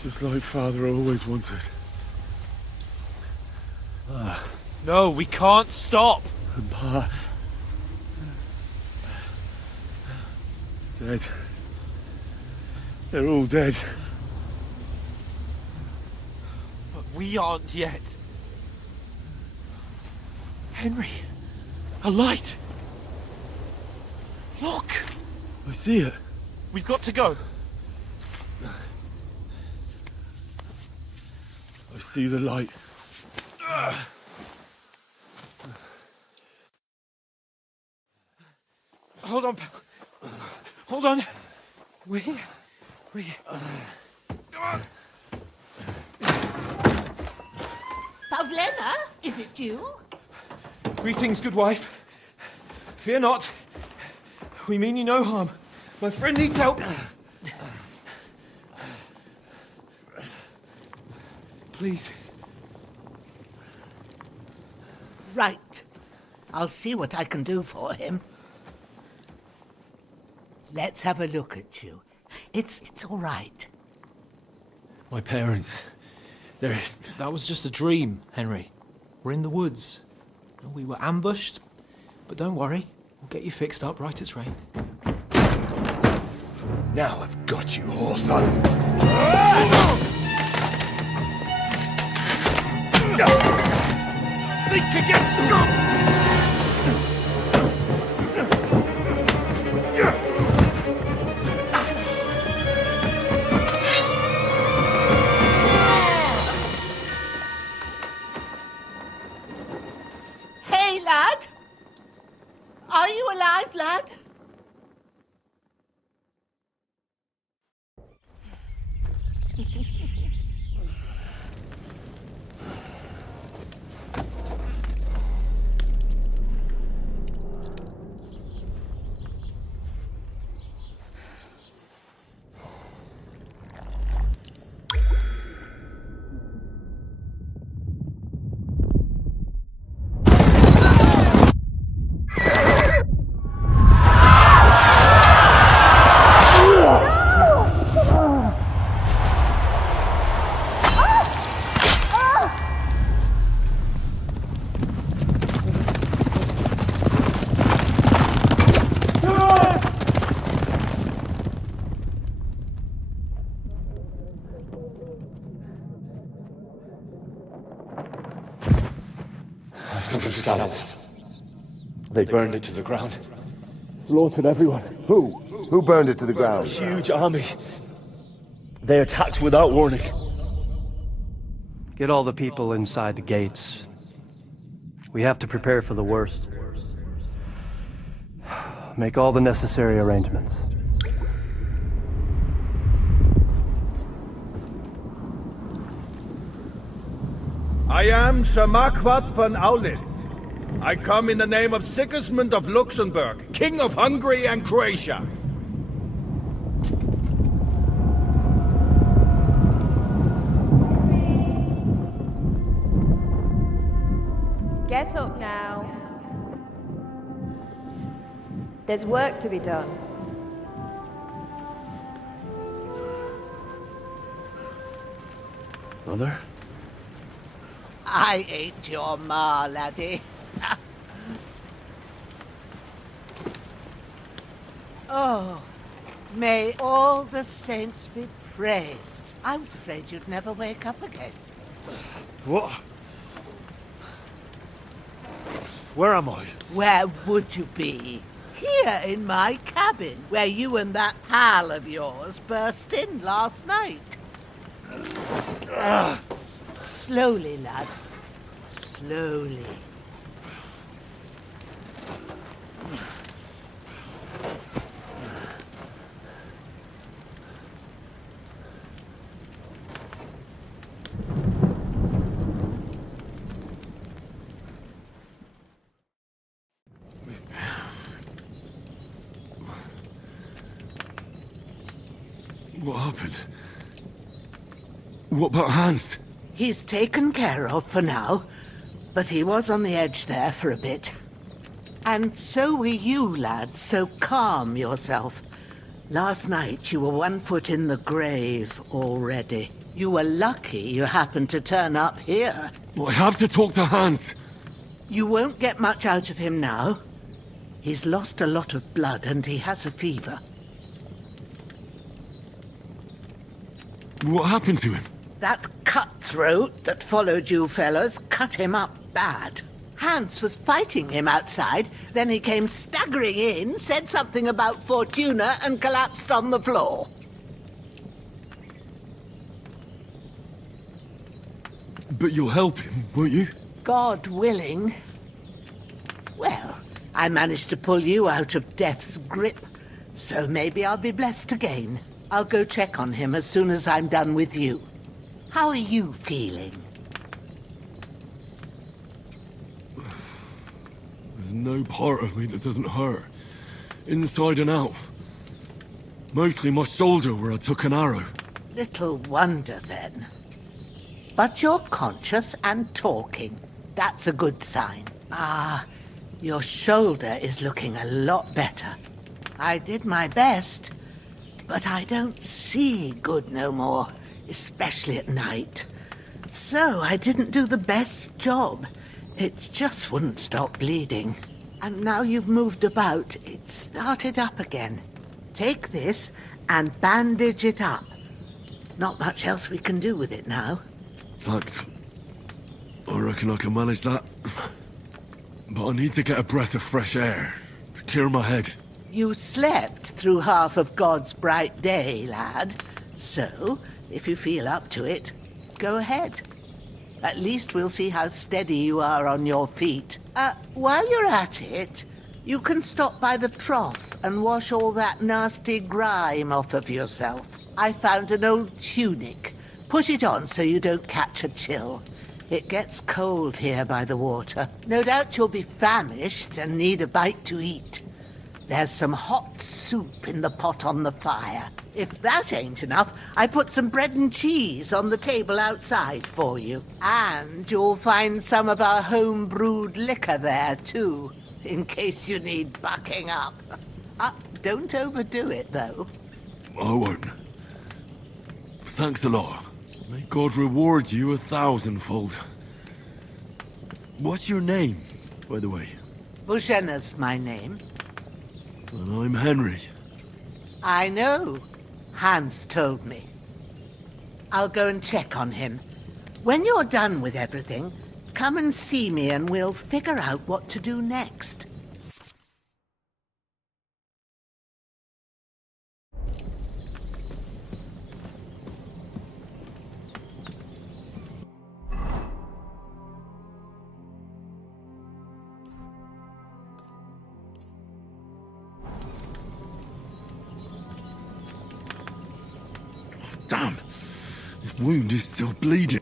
Just like Father always wanted. No, we can't stop. And Pa. Dead. They're all dead. But we aren't yet. Henry, a light. Look! I see it. We've got to go. I see the light. Hold on, pal. Hold on. We're here. We're here. Come on. Pavlena, is it you? Greetings, good wife. Fear not. We mean you no harm. My friend needs help. Please. Right. I'll see what I can do for him. Let's have a look at you. It's all right. My parents. They're... That was just a dream, Henry. We're in the woods. We were ambushed, but don't worry. We'll get you fixed up right as rain. Now I've got you, whoresons. Think against scum! Hey, lad! Are you alive, lad? They burned it to the ground. Slaughtered everyone. Who? Who burned it to the ground? Huge army. They attacked without warning. Get all the people inside the gates. We have to prepare for the worst. Make all the necessary arrangements. I am Sir Marquardt von Aulitz. I come in the name of Sigismund of Luxembourg, King of Hungary and Croatia. Get up now. There's work to be done. Mother? I ain't your ma, laddie. Oh, may all the saints be praised. I was afraid you'd never wake up again. What? Where am I? Where would you be? Here in my cabin, where you and that pal of yours burst in last night. Slowly, lad. Slowly. What happened? What about Hans? He's taken care of for now, but he was on the edge there for a bit. And so were you, lad, so calm yourself. Last night you were 1 foot in the grave already. You were lucky you happened to turn up here. I have to talk to Hans. You won't get much out of him now. He's lost a lot of blood and he has a fever. What happened to him? That cutthroat that followed you fellas cut him up bad. Hans was fighting him outside, then he came staggering in, said something about Fortuna, and collapsed on the floor. But you'll help him, won't you? God willing. Well, I managed to pull you out of death's grip, so maybe I'll be blessed again. I'll go check on him as soon as I'm done with you. How are you feeling? There's no part of me that doesn't hurt. Inside and out. Mostly my shoulder where I took an arrow. Little wonder, then. But you're conscious and talking. That's a good sign. Ah, your shoulder is looking a lot better. I did my best, but I don't see good no more, especially at night. So I didn't do the best job. It just wouldn't stop bleeding. And now you've moved about, it started up again. Take this and bandage it up. Not much else we can do with it now. Thanks. I reckon I can manage that. But I need to get a breath of fresh air to clear my head. You slept through half of God's bright day, lad. So, if you feel up to it, go ahead. At least we'll see how steady you are on your feet. While you're at it, you can stop by the trough and wash all that nasty grime off of yourself. I found an old tunic. Put it on so you don't catch a chill. It gets cold here by the water. No doubt you'll be famished and need a bite to eat. There's some hot soup in the pot on the fire. If that ain't enough, I put some bread and cheese on the table outside for you. And you'll find some of our home-brewed liquor there, too, in case you need bucking up. Don't overdo it, though. I won't. Thanks a lot. May God reward you 1,000-fold. What's your name, by the way? Bushenna's my name. And I'm Henry. I know. Hans told me. I'll go and check on him. When you're done with everything, come and see me and we'll figure out what to do next. Damn! His wound is still bleeding.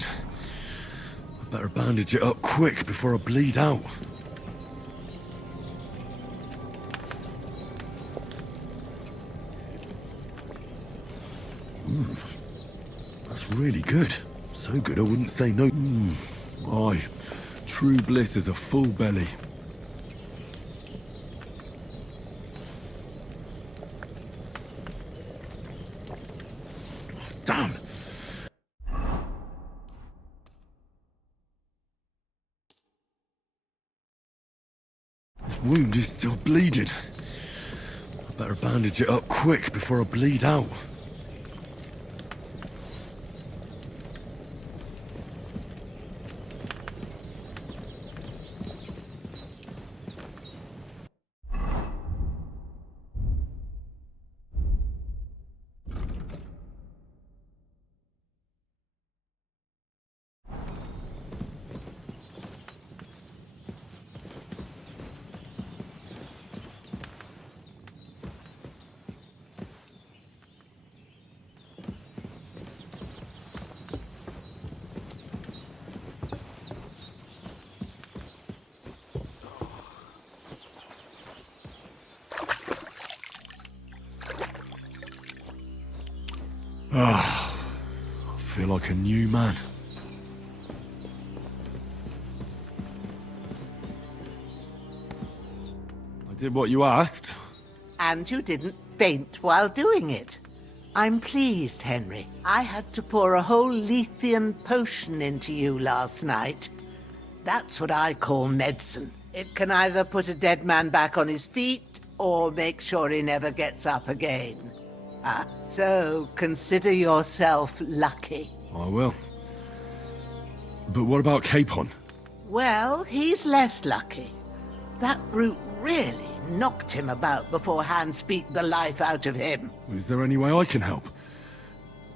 I better bandage it up quick before I bleed out. That's really good. So good I wouldn't say no. Aye, true bliss is a full belly. Damn! This wound is still bleeding. I better bandage it up quick before I bleed out. I feel like a new man. I did what you asked. And you didn't faint while doing it. I'm pleased, Henry. I had to pour a whole Lethean potion into you last night. That's what I call medicine. It can either put a dead man back on his feet, or make sure he never gets up again. So consider yourself lucky. I will. But what about Capon? Well, he's less lucky. That brute really knocked him about before Hans beat the life out of him. Is there any way I can help?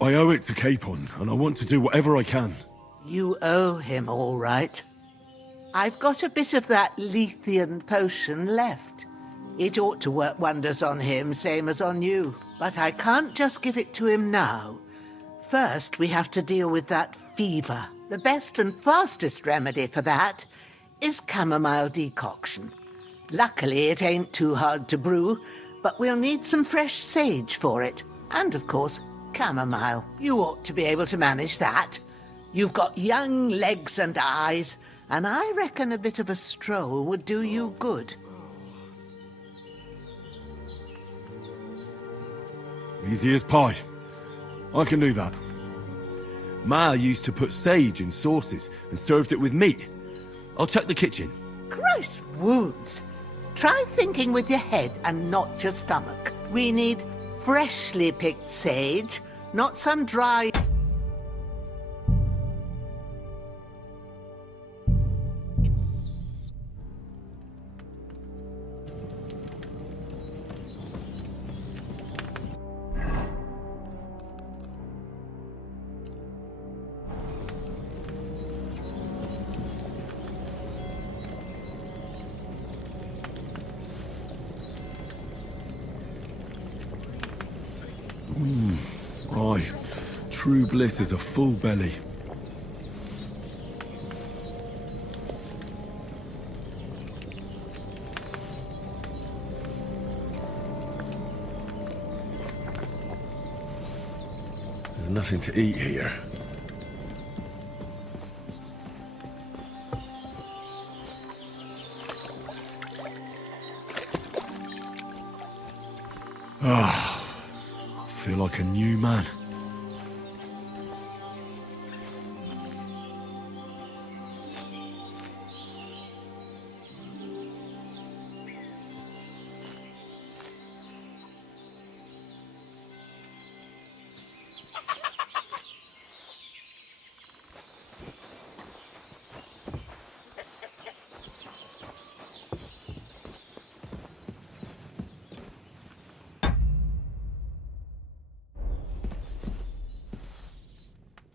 I owe it to Capon, and I want to do whatever I can. You owe him, all right. I've got a bit of that Lethean potion left. It ought to work wonders on him, same as on you. But I can't just give it to him now. First, we have to deal with that fever. The best and fastest remedy for that is chamomile decoction. Luckily, it ain't too hard to brew, but we'll need some fresh sage for it. And, of course, chamomile. You ought to be able to manage that. You've got young legs and eyes, and I reckon a bit of a stroll would do you good. Easy as pie. I can do that. Ma used to put sage in sauces and served it with meat. I'll check the kitchen. Christ wounds! Try thinking with your head and not your stomach. We need freshly picked sage, not some dry... Aye. True bliss is a full belly. There's nothing to eat here. I feel like a new man.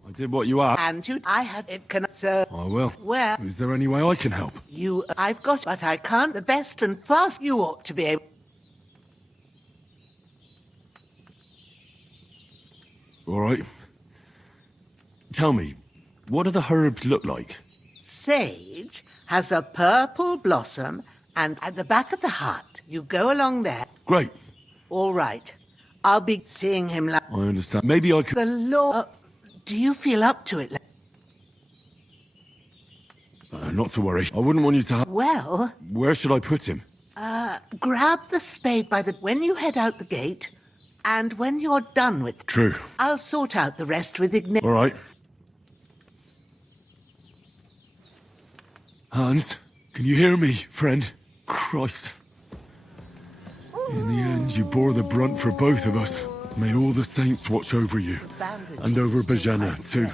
I did what you asked. And I had it can so... I will. Well... Is there any way I can help? I've got... But I can't. The best and fast you ought to be able... All right. Tell me, what do the herbs look like? Sage has a purple blossom, and at the back of the hut, you go along there. Great. All right. I'll be seeing him like... I understand. Maybe I could... The Lord... do you feel up to it? Not to worry. I wouldn't want you to... Well... Where should I put him? Grab the spade by the... When you head out the gate, and when you're done with... True. I'll sort out the rest with Ignis... All right. Hans, can you hear me, friend? Christ. In the end, you bore the brunt for both of us. May all the saints watch over you. And over Bajana, too.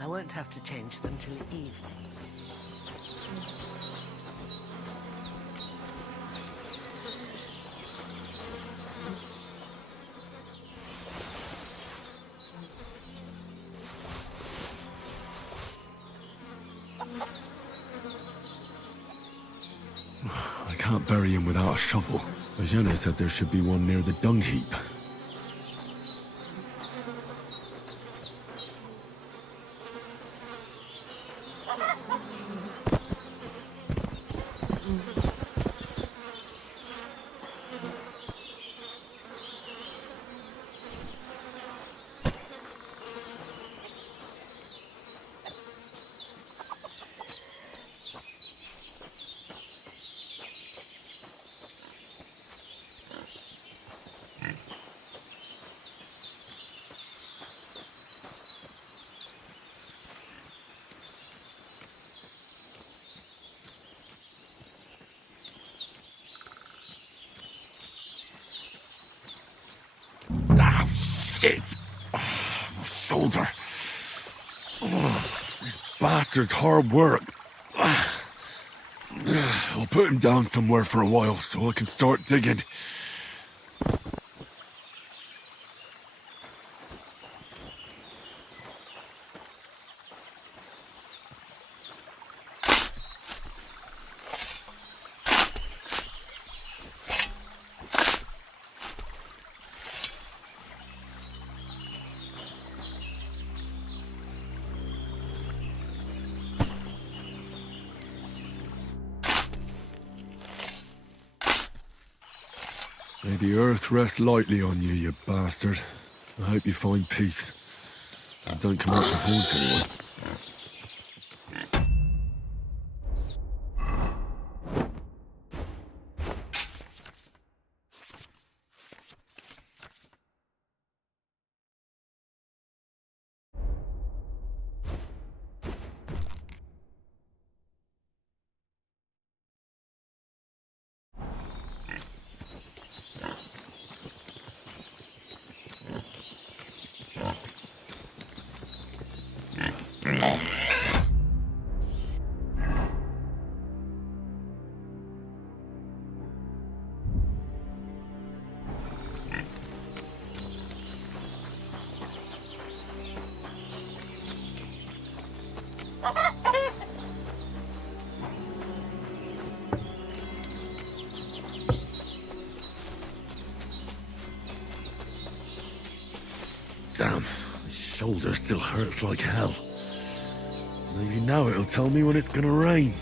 I won't have to change them till evening. I can't bury him without a shovel. Bajana said there should be one near the dung heap. Shit! Oh, my shoulder. Oh, this bastard's hard work. I'll put him down somewhere for a while so I can start digging. May the earth rest lightly on you, you bastard. I hope you find peace. And don't come out to haunt anyone. Damn, my shoulder still hurts like hell. Maybe now it'll tell me when it's gonna rain.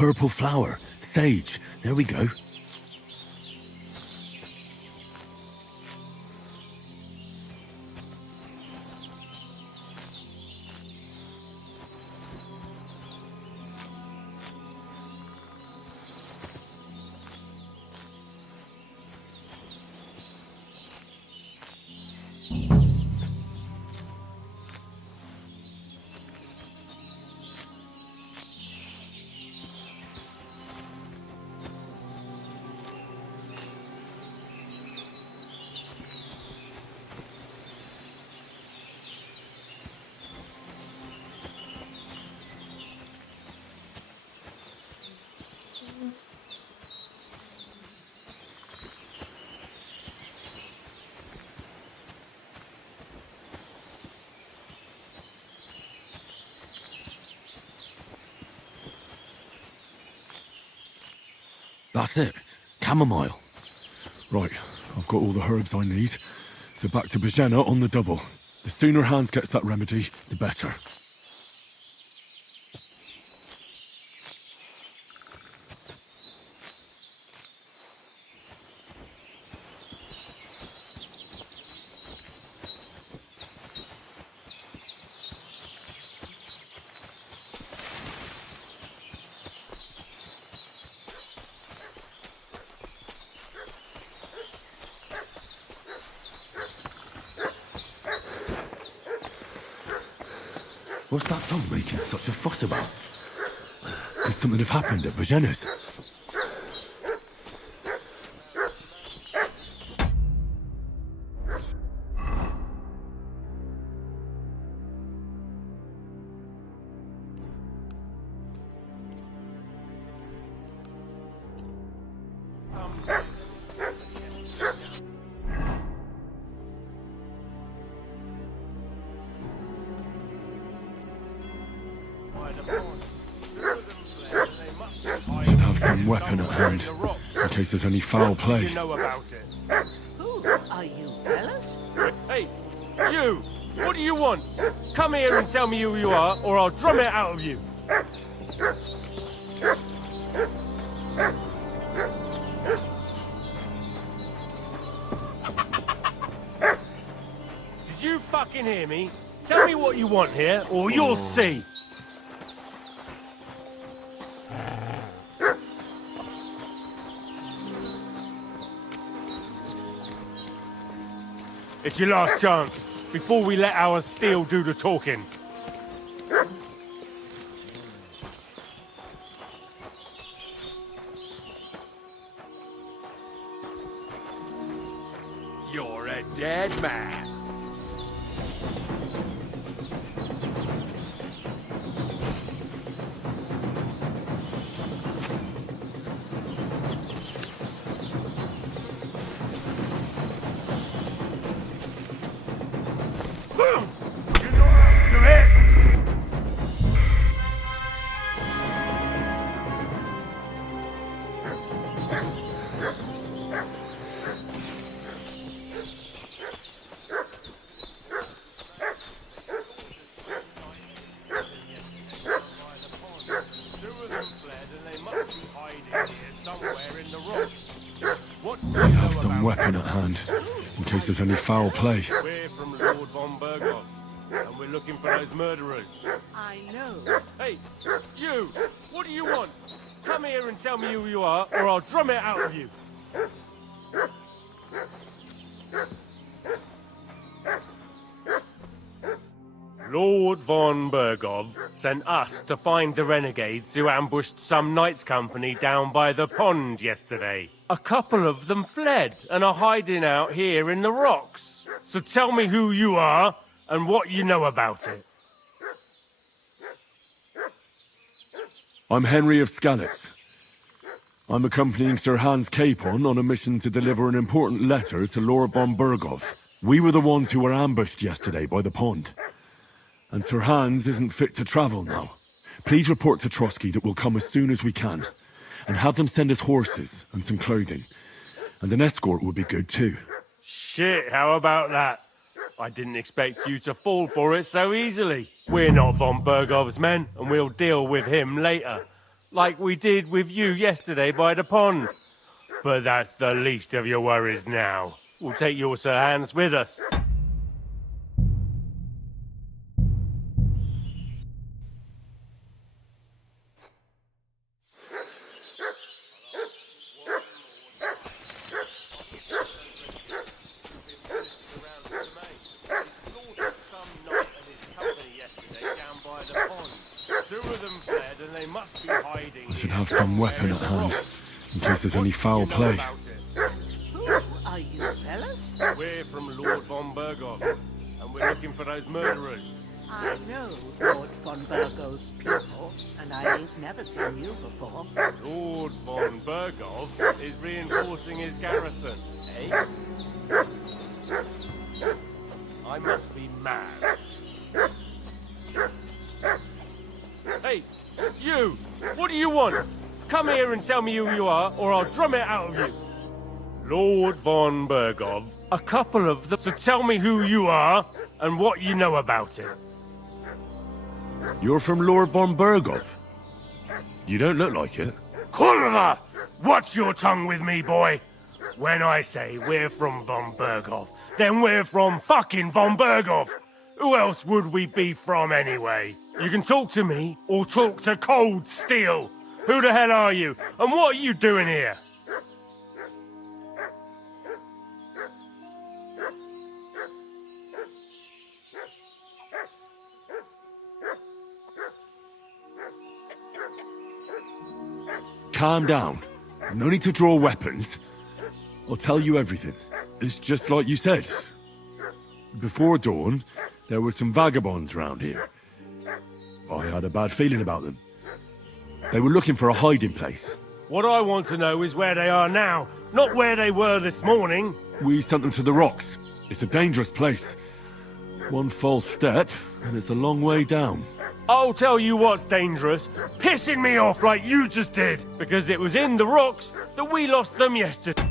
purple flower. Sage. There we go. That's it. Chamomile. Right, I've got all the herbs I need. So back to Bajena on the double. The sooner Hans gets that remedy, the better. What's that dog making such a fuss about? Could something have happened at Bajena's? Should have some weapon at hand, in case there's any foul play. Who are you, fellas? Hey, you! What do you want? Come here and tell me who you are, or I'll drum it out of you. Did you fucking hear me? Tell me what you want here, or you'll see. It's your last chance, before we let our steel do the talking. You're a dead man. Should have some weapon at hand, in case there's any foul play. We're from Lord von Berghoff, and we're looking for those murderers. I know. Hey, you! What do you want? Come here and tell me who you are, or I'll drum it out of you. Lord von Berghoff sent us to find the renegades who ambushed some knights' company down by the pond yesterday. A couple of them fled and are hiding out here in the rocks. So tell me who you are and what you know about it. I'm Henry of Skalitz. I'm accompanying Sir Hans Capon on a mission to deliver an important letter to Lord von Berghoff. We were the ones who were ambushed yesterday by the pond. And Sir Hans isn't fit to travel now. Please report to Trotsky that we'll come as soon as we can. And have them send us horses and some clothing. And an escort would be good too. Shit, how about that? I didn't expect you to fall for it so easily. We're not von Berghoff's men, and we'll deal with him later. like we did with you yesterday by the pond. But that's the least of your worries now. We'll take your Sir Hans with us. I should have some weapon at hand, in case there's any foul play. Who are you, fellas? We're from Lord von Bergov, and we're looking for those murderers. I know Lord von Burgo's people, and I ain't never seen you before. Lord von Bergov is reinforcing his garrison, eh? I must be mad. Hey, you! What do you want? Come here and tell me who you are, or I'll drum it out of you. Lord von Bergov, a couple of them. So tell me who you are and what you know about it. You're from Lord von Bergov? You don't look like it. Kulva! Watch your tongue with me, boy. When I say we're from von Bergov, then we're from fucking von Bergov. Who else would we be from anyway? You can talk to me or talk to Cold Steel. Who the hell are you? And what are you doing here? Calm down. No need to draw weapons. I'll tell you everything. It's just like you said. Before dawn, there were some vagabonds round here. I had a bad feeling about them. They were looking for a hiding place. What I want to know is where they are now, not where they were this morning. We sent them to the rocks. It's a dangerous place. One false step, and it's a long way down. I'll tell you what's dangerous. Pissing me off like you just did. Because it was in the rocks that we lost them yesterday.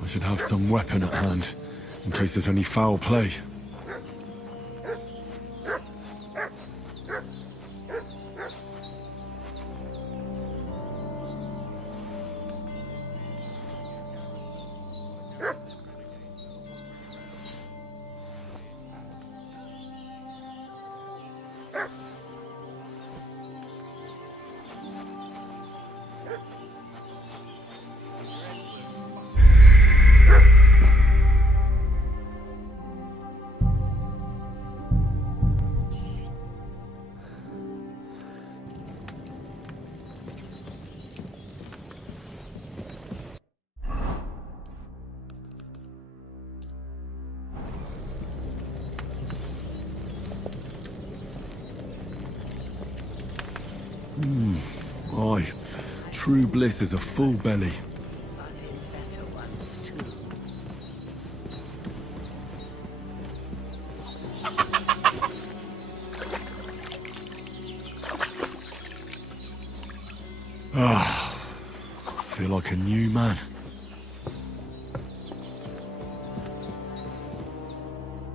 I should have some weapon at hand, in case there's any foul play. Aye, true bliss is a full belly. Ah, feel like a new man.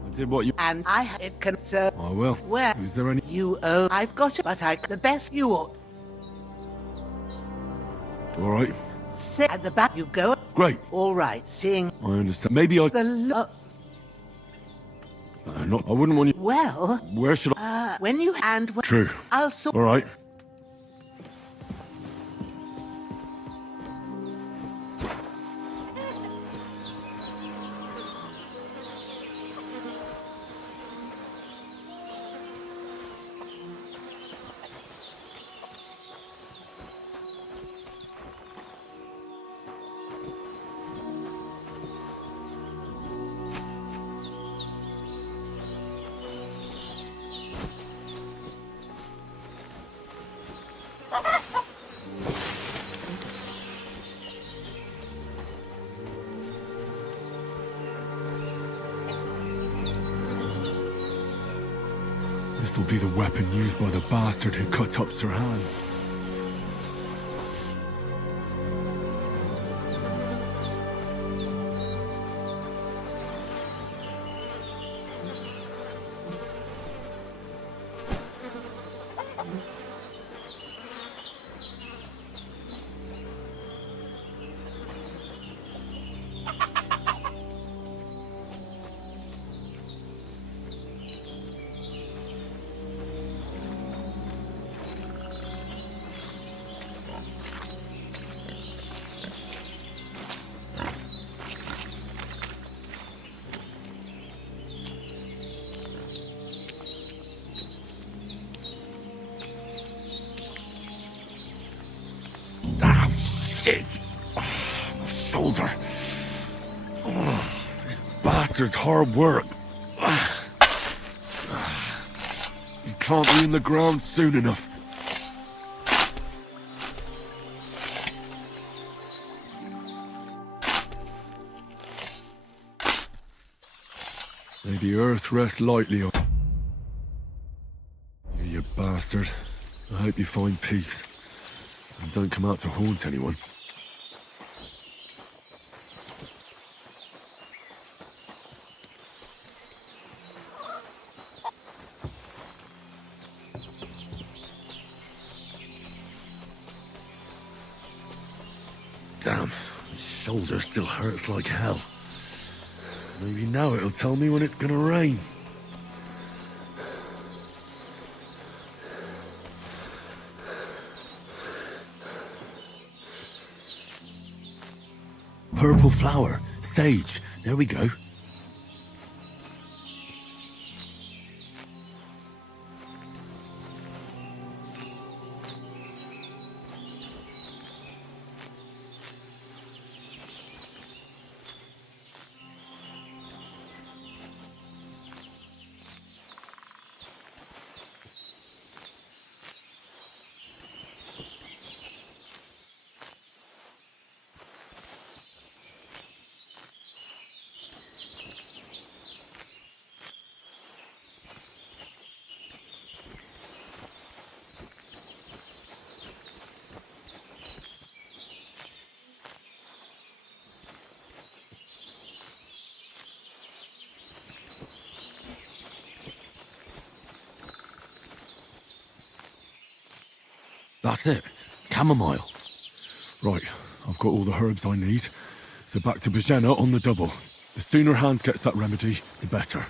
I did what you... And I it can serve. I will. Where? Is there any... You owe. I've got it, but the best you ought. All right. Sit at the back. You go. Great. All right. Seeing. I understand. Maybe I... The not. I wouldn't want you... Well. Where should I... When you and... True. I'll sort... All right. This'll be the weapon used by the bastard who cut up Sir Hans. Shit! Oh, my shoulder. Oh, this bastard's hard work. You can't be in the ground soon enough. May the earth rest lightly on you, you bastard. I hope you find peace. And don't come out to haunt anyone. Damn, my shoulder still hurts like hell. Maybe now it'll tell me when it's gonna rain. Purple flower, sage, there we go. That's it. Chamomile. Right, I've got all the herbs I need. So back to Bajena on the double. The sooner Hans gets that remedy, the better.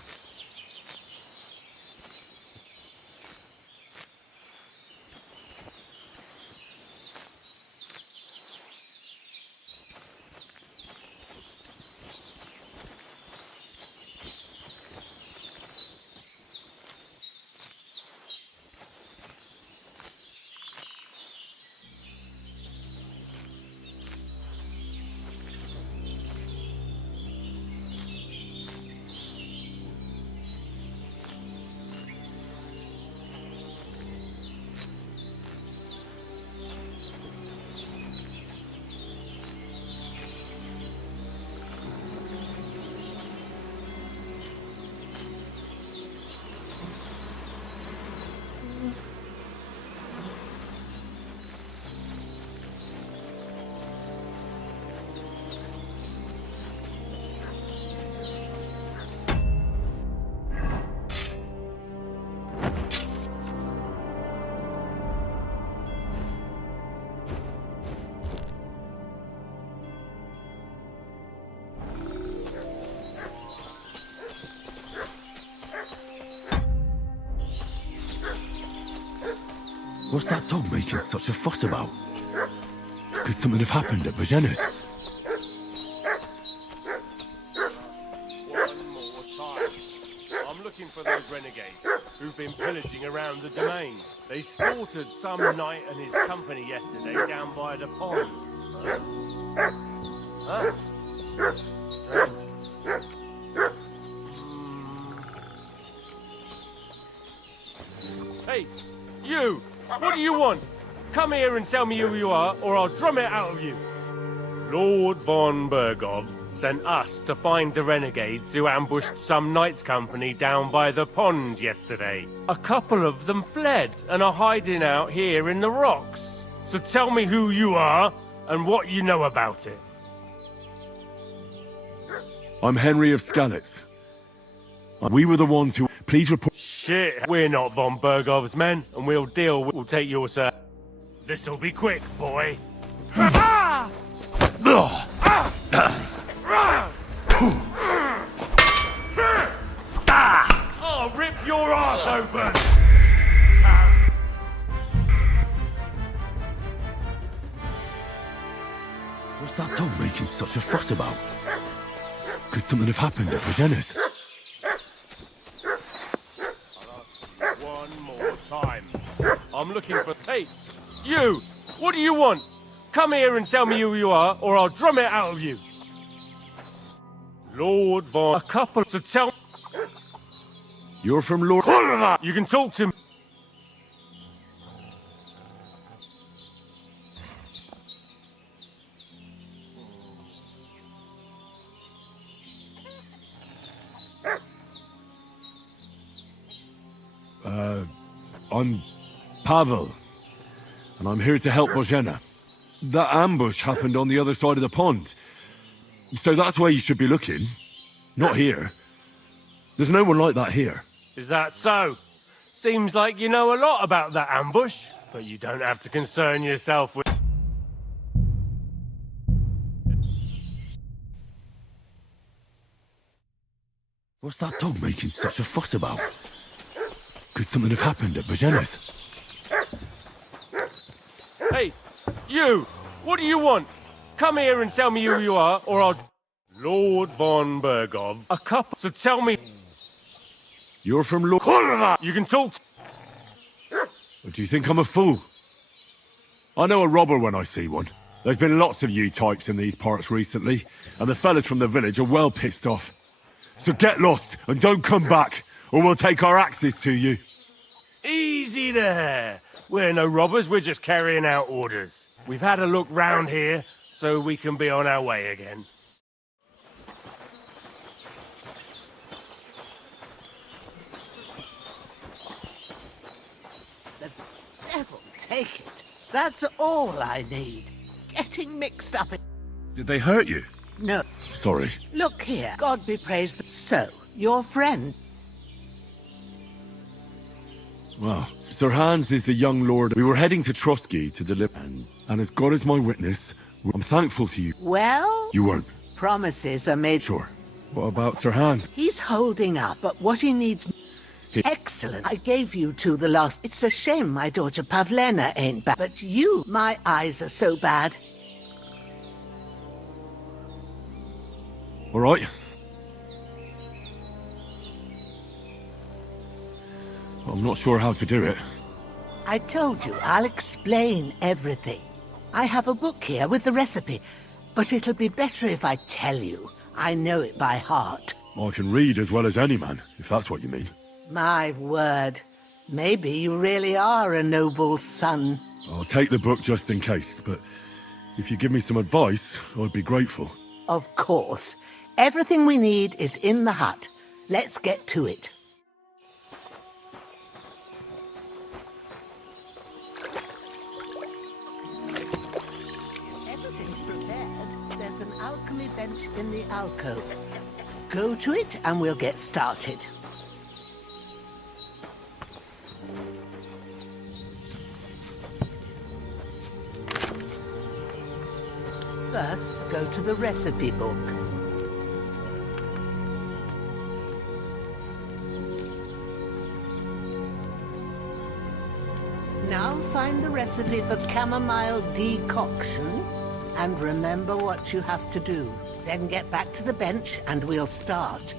What's that dog making such a fuss about? Could something have happened at Bajena's? One more time. I'm looking for those renegades who've been pillaging around the domain. They slaughtered some knight and his company yesterday down by the pond. Huh? Strange. Hey, you! What do you want? Come here and tell me who you are, or I'll drum it out of you. Lord von Bergov, sent us to find the renegades who ambushed some knights' company down by the pond yesterday. A couple of them fled and are hiding out here in the rocks. So tell me who you are and what you know about it. I'm Henry of Skalitz. We were the ones who... Please report... Shit, we're not von Bergov's men, and we'll take your sir. This'll be quick, boy. I'll rip your ass open! What's that dog making such a fuss about? Could something have happened at Bajena's? One more time. I'm looking for... Hey, you! What do you want? Come here and tell me who you are, or I'll drum it out of you. Lord Von... A couple... So tell... You're from Lord... You can talk to me. I'm Pavel, and I'm here to help Bojena. That ambush happened on the other side of the pond, so that's where you should be looking, not here. There's no one like that here. Is that so? Seems like you know a lot about that ambush, but you don't have to concern yourself with... What's that dog making such a fuss about? Could something have happened at Bajena's? Hey, you! What do you want? Come here and tell me who you are, or I'll... Lord Von Bergov. A couple... So tell me... You're from Lord... You can talk... Or do you think I'm a fool? I know a robber when I see one. There's been lots of you types in these parts recently, and the fellas from the village are well pissed off. So get lost and don't come back, or we'll take our axes to you. Easy there. We're no robbers, we're just carrying out orders. We've had a look round here, so we can be on our way again. The devil take it. That's all I need. Getting mixed up in... Did they hurt you? No. Sorry. Look here. God be praised. So, your friend... Well, Sir Hans is the young lord. We were heading to Trotsky to deliver, and as God is my witness, I'm thankful to you. Well... You weren't. Promises are made... Sure. What about Sir Hans? He's holding up, but what he needs... Excellent. I gave you two the last... It's a shame my daughter Pavlena ain't back. But you, my eyes are so bad. All right. I'm not sure how to do it. I told you, I'll explain everything. I have a book here with the recipe, but it'll be better if I tell you. I know it by heart. I can read as well as any man, if that's what you mean. My word. Maybe you really are a noble son. I'll take the book just in case, but if you give me some advice, I'd be grateful. Of course. Everything we need is in the hut. Let's get to it. Everything's prepared. There's an alchemy bench in the alcove. Go to it and we'll get started. First, go to the recipe book. Now find the recipe for chamomile decoction and remember what you have to do. Then get back to the bench and we'll start.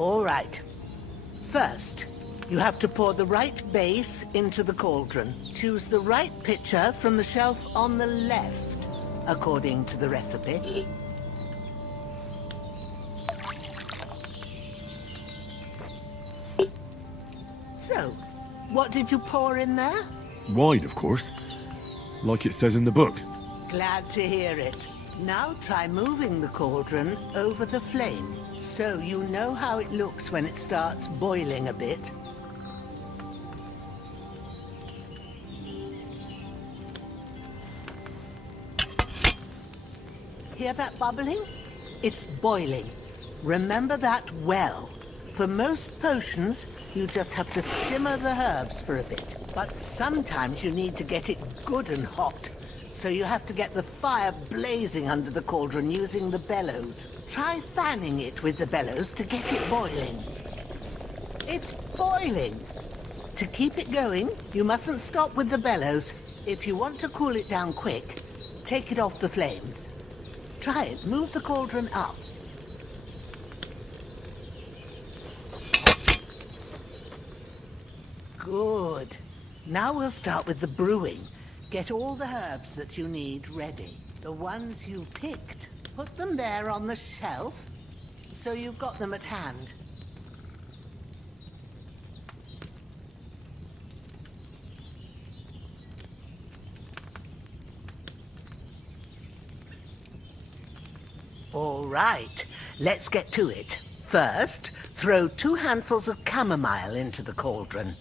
All right. First, you have to pour the right base into the cauldron. Choose the right pitcher from the shelf on the left, according to the recipe. So, what did you pour in there? Wine, of course. Like it says in the book. Glad to hear it. Now try moving the cauldron over the flame, so you know how it looks when it starts boiling a bit. Hear that bubbling? It's boiling. Remember that well. For most potions, you just have to simmer the herbs for a bit. But sometimes you need to get it good and hot. So you have to get the fire blazing under the cauldron using the bellows. Try fanning it with the bellows to get it boiling. It's boiling. To keep it going, you mustn't stop with the bellows. If you want to cool it down quick, take it off the flames. Try it. Move the cauldron up. Good. Now we'll start with the brewing. Get all the herbs that you need ready. The ones you picked. Put them there on the shelf, so you've got them at hand. All right, let's get to it. First, throw 2 handfuls of chamomile into the cauldron.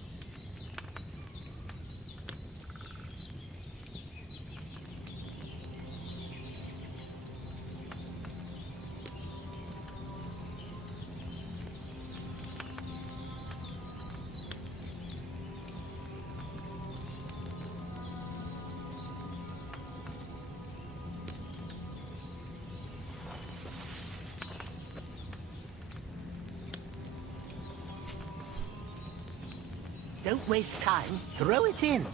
Don't waste time. Throw it in.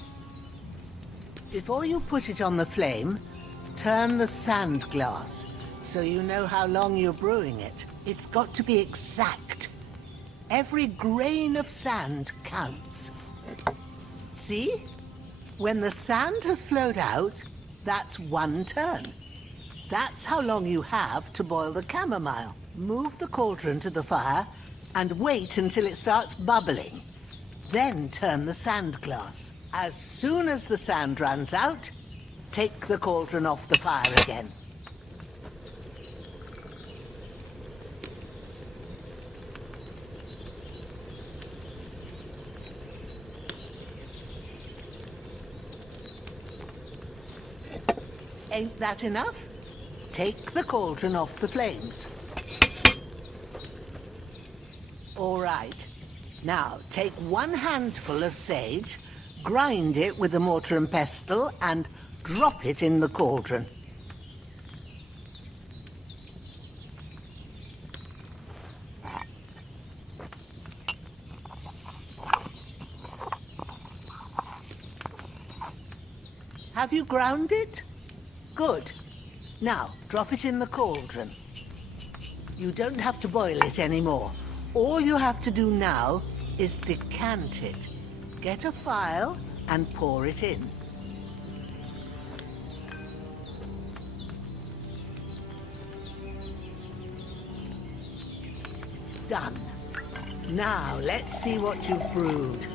Before you put it on the flame, turn the sand glass so you know how long you're brewing it. It's got to be exact. Every grain of sand counts. See? When the sand has flowed out, that's 1 turn. That's how long you have to boil the chamomile. Move the cauldron to the fire and wait until it starts bubbling. Then turn the sand glass. As soon as the sand runs out, take the cauldron off the fire again. Ain't that enough? Take the cauldron off the flames. All right. Now, take 1 handful of sage, grind it with a mortar and pestle, and drop it in the cauldron. Have you ground it? Good. Now, drop it in the cauldron. You don't have to boil it anymore. All you have to do now is decant it. Get a phial and pour it in. Done. Now, let's see what you've brewed.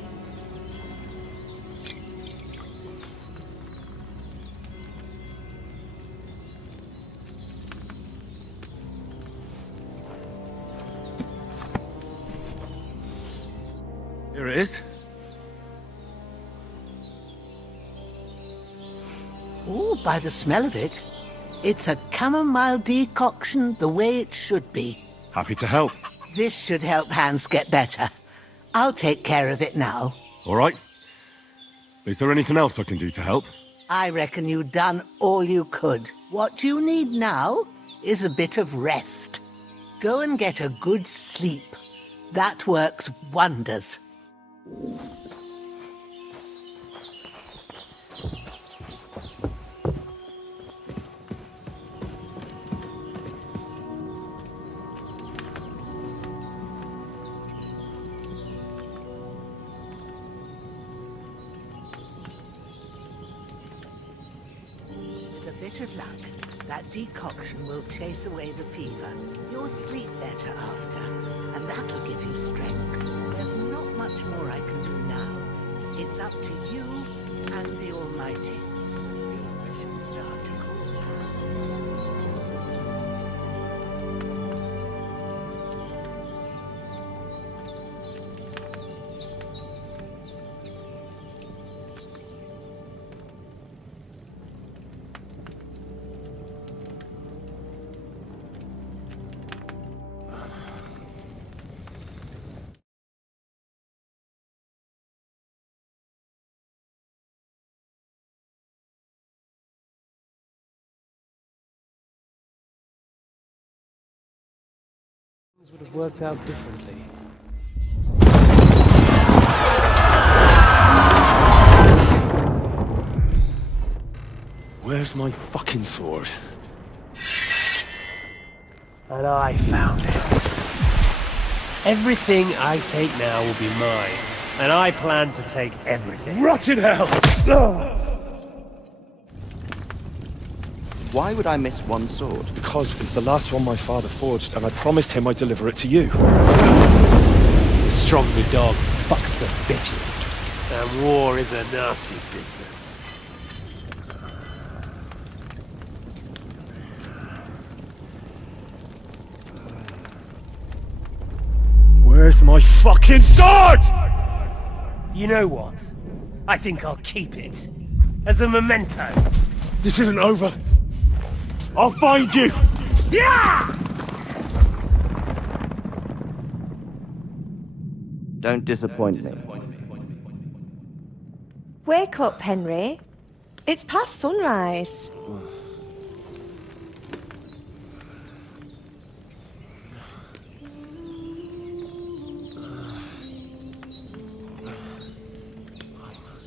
Here it is. Oh, by the smell of it, it's a chamomile decoction the way it should be. Happy to help. This should help Hans get better. I'll take care of it now. All right. Is there anything else I can do to help? I reckon you've done all you could. What you need now is a bit of rest. Go and get a good sleep. That works wonders. bit of luck, that decoction will chase away the fever. You'll sleep better after, and that'll give you strength. There's not much more I can do now. It's up to you and the Almighty. You should start to cool down. Things would have worked out differently. Where's my fucking sword? And I found it. Everything I take now will be mine, and I plan to take everything. Rot in hell! Why would I miss one sword? Because it's the last one my father forged, and I promised him I'd deliver it to you. Stronger dog fucks the bitches, and war is a nasty business. Where's my fucking sword? You know what? I think I'll keep it as a memento. This isn't over. I'll find you! Yeah! Don't disappoint me. Wake up, Henry. It's past sunrise.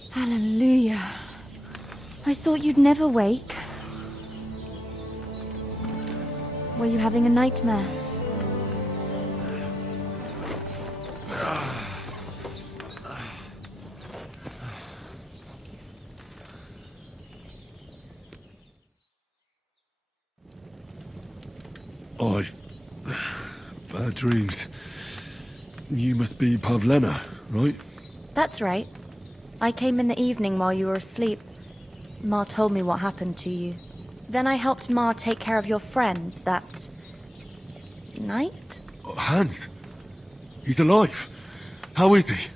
Hallelujah. I thought you'd never wake. Were you having a nightmare? Bad dreams. You must be Pavlena, right? That's right. I came in the evening while you were asleep. Ma told me what happened to you. Then I helped Ma take care of your friend that night? Hans? He's alive. How is he?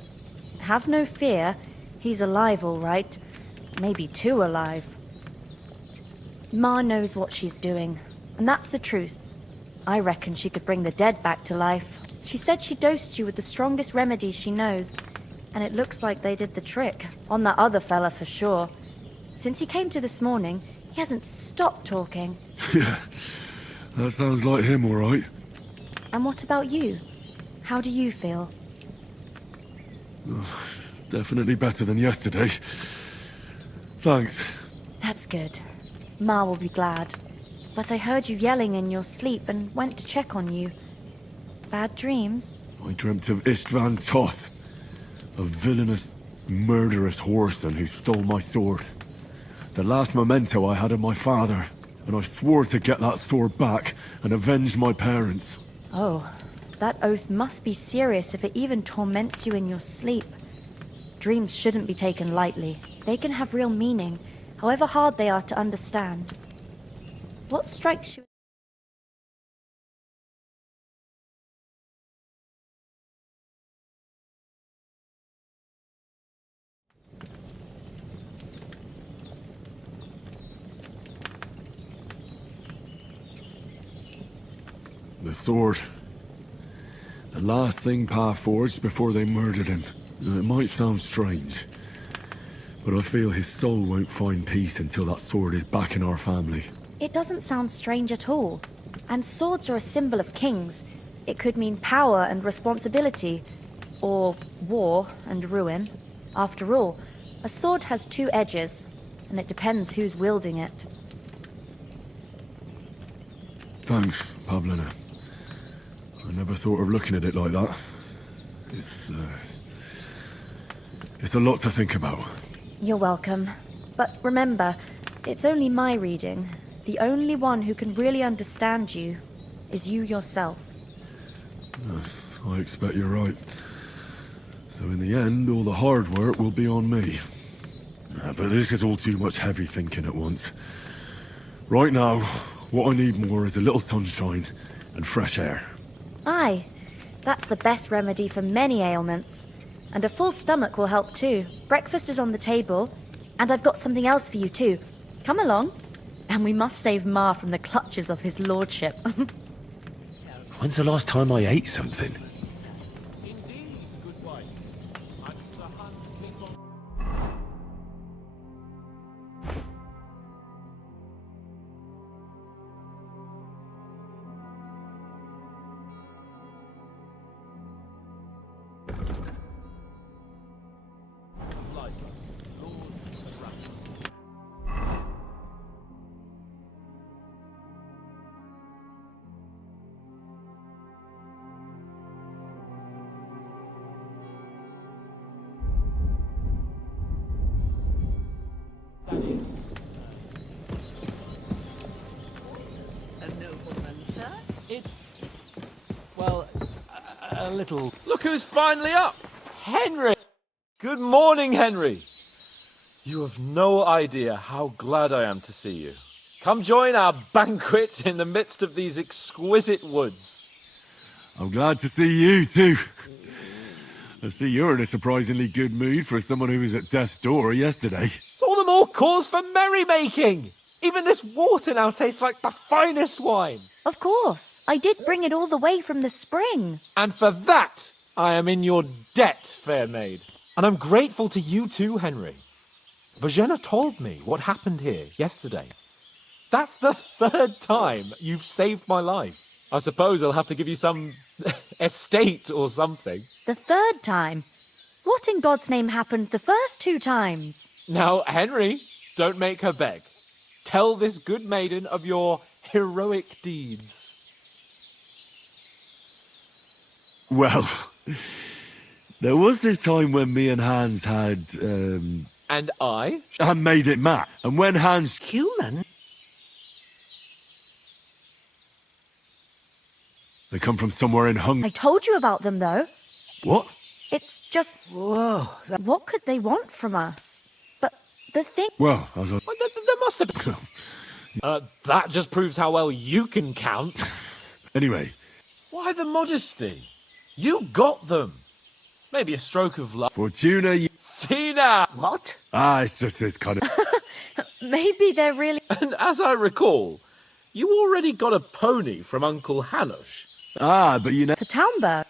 Have no fear. He's alive, all right. Maybe too alive. Ma knows what she's doing, and that's the truth. I reckon she could bring the dead back to life. She said she dosed you with the strongest remedies she knows, and it looks like they did the trick. On that other fella for sure. Since he came to this morning, he hasn't stopped talking. Yeah, that sounds like him, all right. And what about you? How do you feel? Oh, definitely better than yesterday. Thanks. That's good. Ma will be glad. But I heard you yelling in your sleep and went to check on you. Bad dreams? I dreamt of Istvan Toth, a villainous, murderous whoreson who stole my sword. The last memento I had of my father, and I swore to get that sword back and avenge my parents. Oh, that oath must be serious if it even torments you in your sleep. Dreams shouldn't be taken lightly. They can have real meaning, however hard they are to understand. What strikes you? The sword. The last thing Pa forged before they murdered him. It might sound strange, but I feel his soul won't find peace until that sword is back in our family. It doesn't sound strange at all. And swords are a symbol of kings. It could mean power and responsibility, or war and ruin. After all, a sword has two edges, and it depends who's wielding it. Thanks, Pavlena. I never thought of looking at it like that. It's a lot to think about. You're welcome. But remember, It's only my reading. The only one who can really understand you is you yourself. I expect you're right. So in the end, all the hard work will be on me. But this is all too much heavy thinking at once. Right now, what I need more is a little sunshine and fresh air. Aye, that's the best remedy for many ailments. And a full stomach will help too. Breakfast is on the table, and I've got something else for you too. Come along. And we must save Ma from the clutches of his lordship. When's the last time I ate something? It's, well, a little... Look who's finally up! Henry! Good morning, Henry! You have no idea how glad I am to see you. Come join our banquet in the midst of these exquisite woods. I'm glad to see you too. I see you're in a surprisingly good mood for someone who was at death's door yesterday. It's all the more cause for merrymaking! Even this water now tastes like the finest wine. Of course. I did bring it all the way from the spring. And for that, I am in your debt, fair maid. And I'm grateful to you too, Henry. Bojena told me what happened here yesterday. That's the 3rd time you've saved my life. I suppose I'll have to give you some estate or something. The 3rd time? What in God's name happened the first 2 times? Now, Henry, don't make her beg. Tell this good maiden of your heroic deeds. Well, there was this time when me and Hans had, And I? I made it mad. And when Hans... Human? They come from somewhere in Hungary. I told you about them, though. What? It's just... Whoa. What could they want from us? But the thing... Well, I was... Well, there must have been... that just proves how well you can count. Anyway. Why the modesty? You got them. Maybe a stroke of luck. Fortuna... See now! What? It's just this kind of... Maybe they're really... And as I recall, you already got a pony from Uncle Hanush. But you know... For Townburg.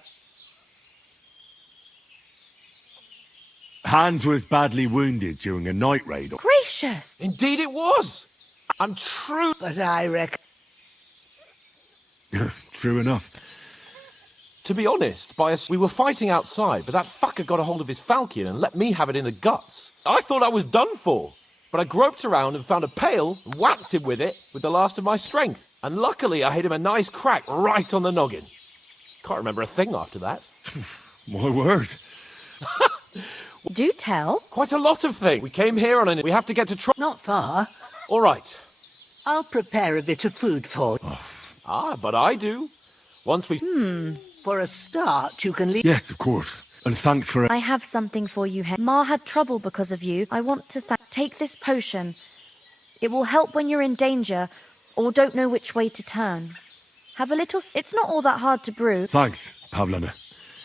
Hans was badly wounded during a night raid. Gracious! Indeed it was! I'm true... But I reckon... True enough. To be honest, we were fighting outside, but that fucker got a hold of his falchion and let me have it in the guts. I thought I was done for, but I groped around and found a pail and whacked him with it with the last of my strength. And luckily I hit him a nice crack right on the noggin. Can't remember a thing after that. My word. Do tell. Quite a lot of things. We came here on we have to get to Not far. All right. I'll prepare a bit of food for you. But I do. Once we... For a start, you can leave... Yes, of course. And thanks for... I have something for you, Hen. Ma had trouble because of you. I want to take this potion. It will help when you're in danger or don't know which way to turn. Have a little... It's not all that hard to brew. Thanks, Pavlena.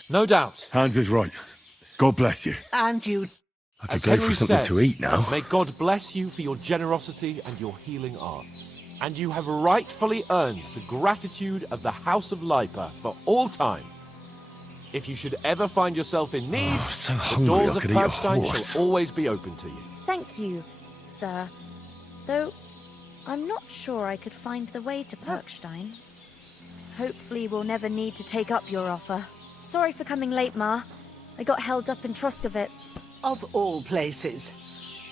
No doubt. Hans is right. God bless you. And you... I could go for something to eat now. May God bless you for your generosity and your healing arts. And you have rightfully earned the gratitude of the House of Lipa for all time. If you should ever find yourself in need, so the hungry doors I of could eat a Perkstein horse. shall always be open to you. Thank you, sir. Though, I'm not sure I could find the way to Perkstein. Hopefully we'll never need to take up your offer. Sorry for coming late, Ma. I got held up in Troskowitz. Of all places.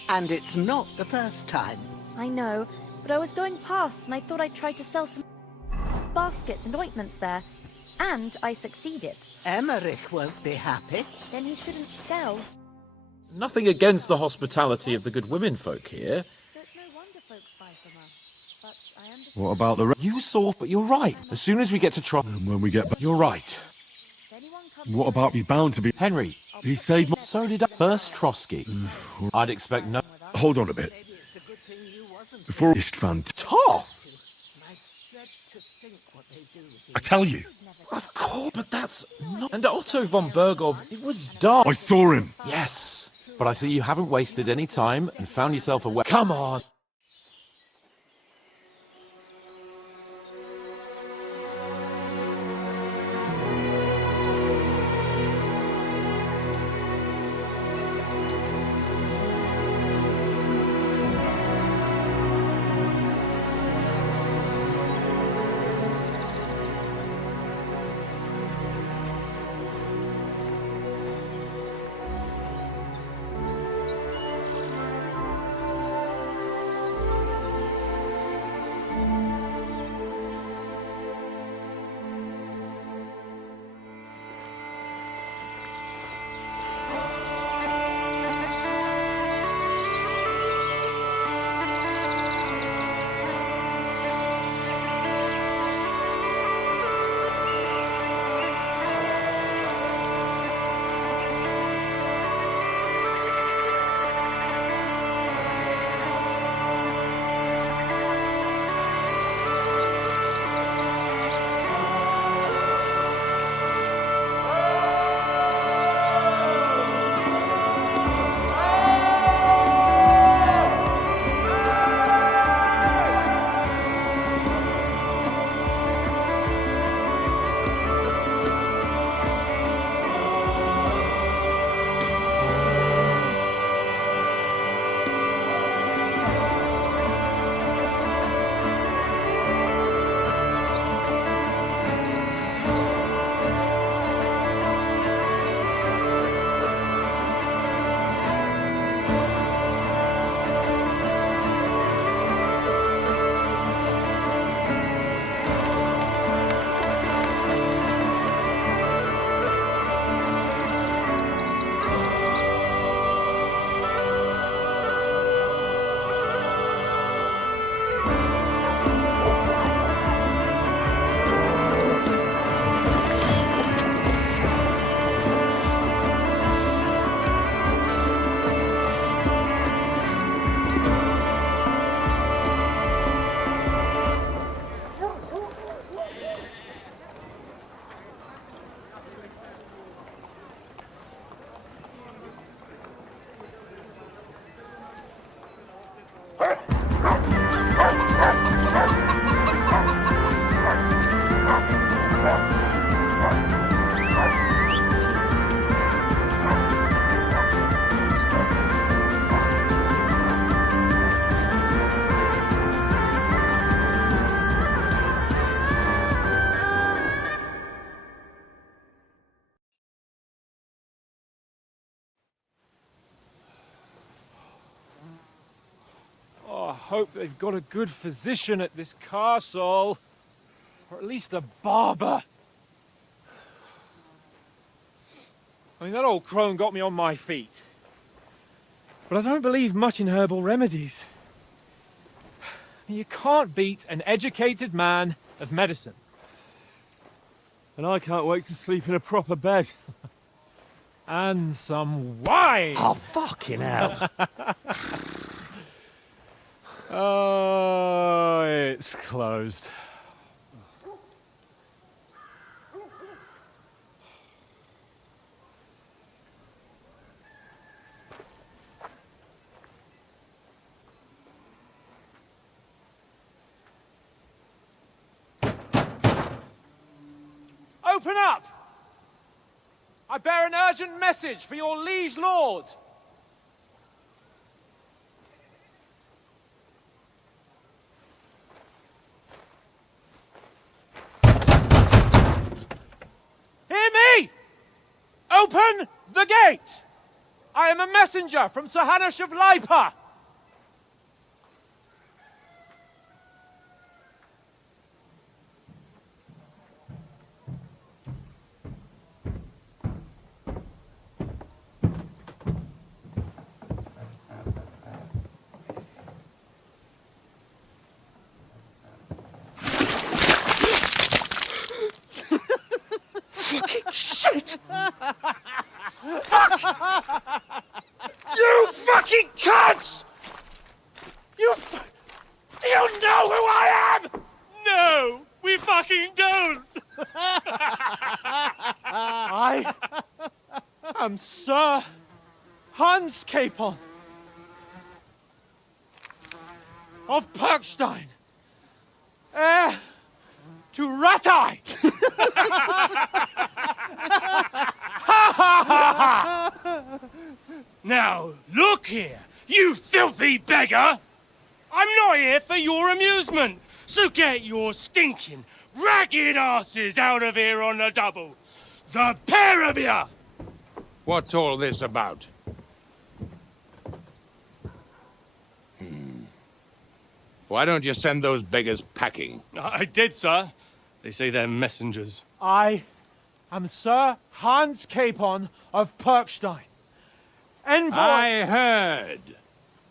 And it's not the first time. I know, but I was going past and I thought I'd try to sell some baskets and ointments there. And I succeeded. Emmerich won't be happy. Then he shouldn't sell. Nothing against the hospitality of the good women folk here. So it's no wonder folk What about the rest? You saw, but you're right. As soon as we get to Trotsky... And when we get back... You're right. What about he's bound to be... Henry. He saved my... So did I. First Trotsky. I'd expect no... Hold on a bit. Before Istvan... Toff! I tell you. Of course, but that's not... And Otto von Bergov, it was dark. I saw him. Yes. But I see you haven't wasted any time and found yourself a way... Come on! Hope they've got a good physician at this castle. Or at least a barber. I mean, that old crone got me on my feet. But I don't believe much in herbal remedies. You can't beat an educated man of medicine. And I can't wait to sleep in a proper bed. And some wine! Oh, fucking hell. Oh, it's closed. Open up! I bear an urgent message for your liege lord. Hear me! Open the gate! I am a messenger from Sir Hanush of Lipa. shit! Fuck! You fucking cunts! Do you know who I am? No, we fucking don't! I am Sir Hans Capon of Perkstein, heir to Rattay. Now, look here, you filthy beggar! I'm not here for your amusement, so get your stinking, ragged asses out of here on the double. The pair of you! What's all this about? Why don't you send those beggars packing? I did, sir. They say they're messengers. I am Sir Hans Capon of Perkstein, envoy. I heard.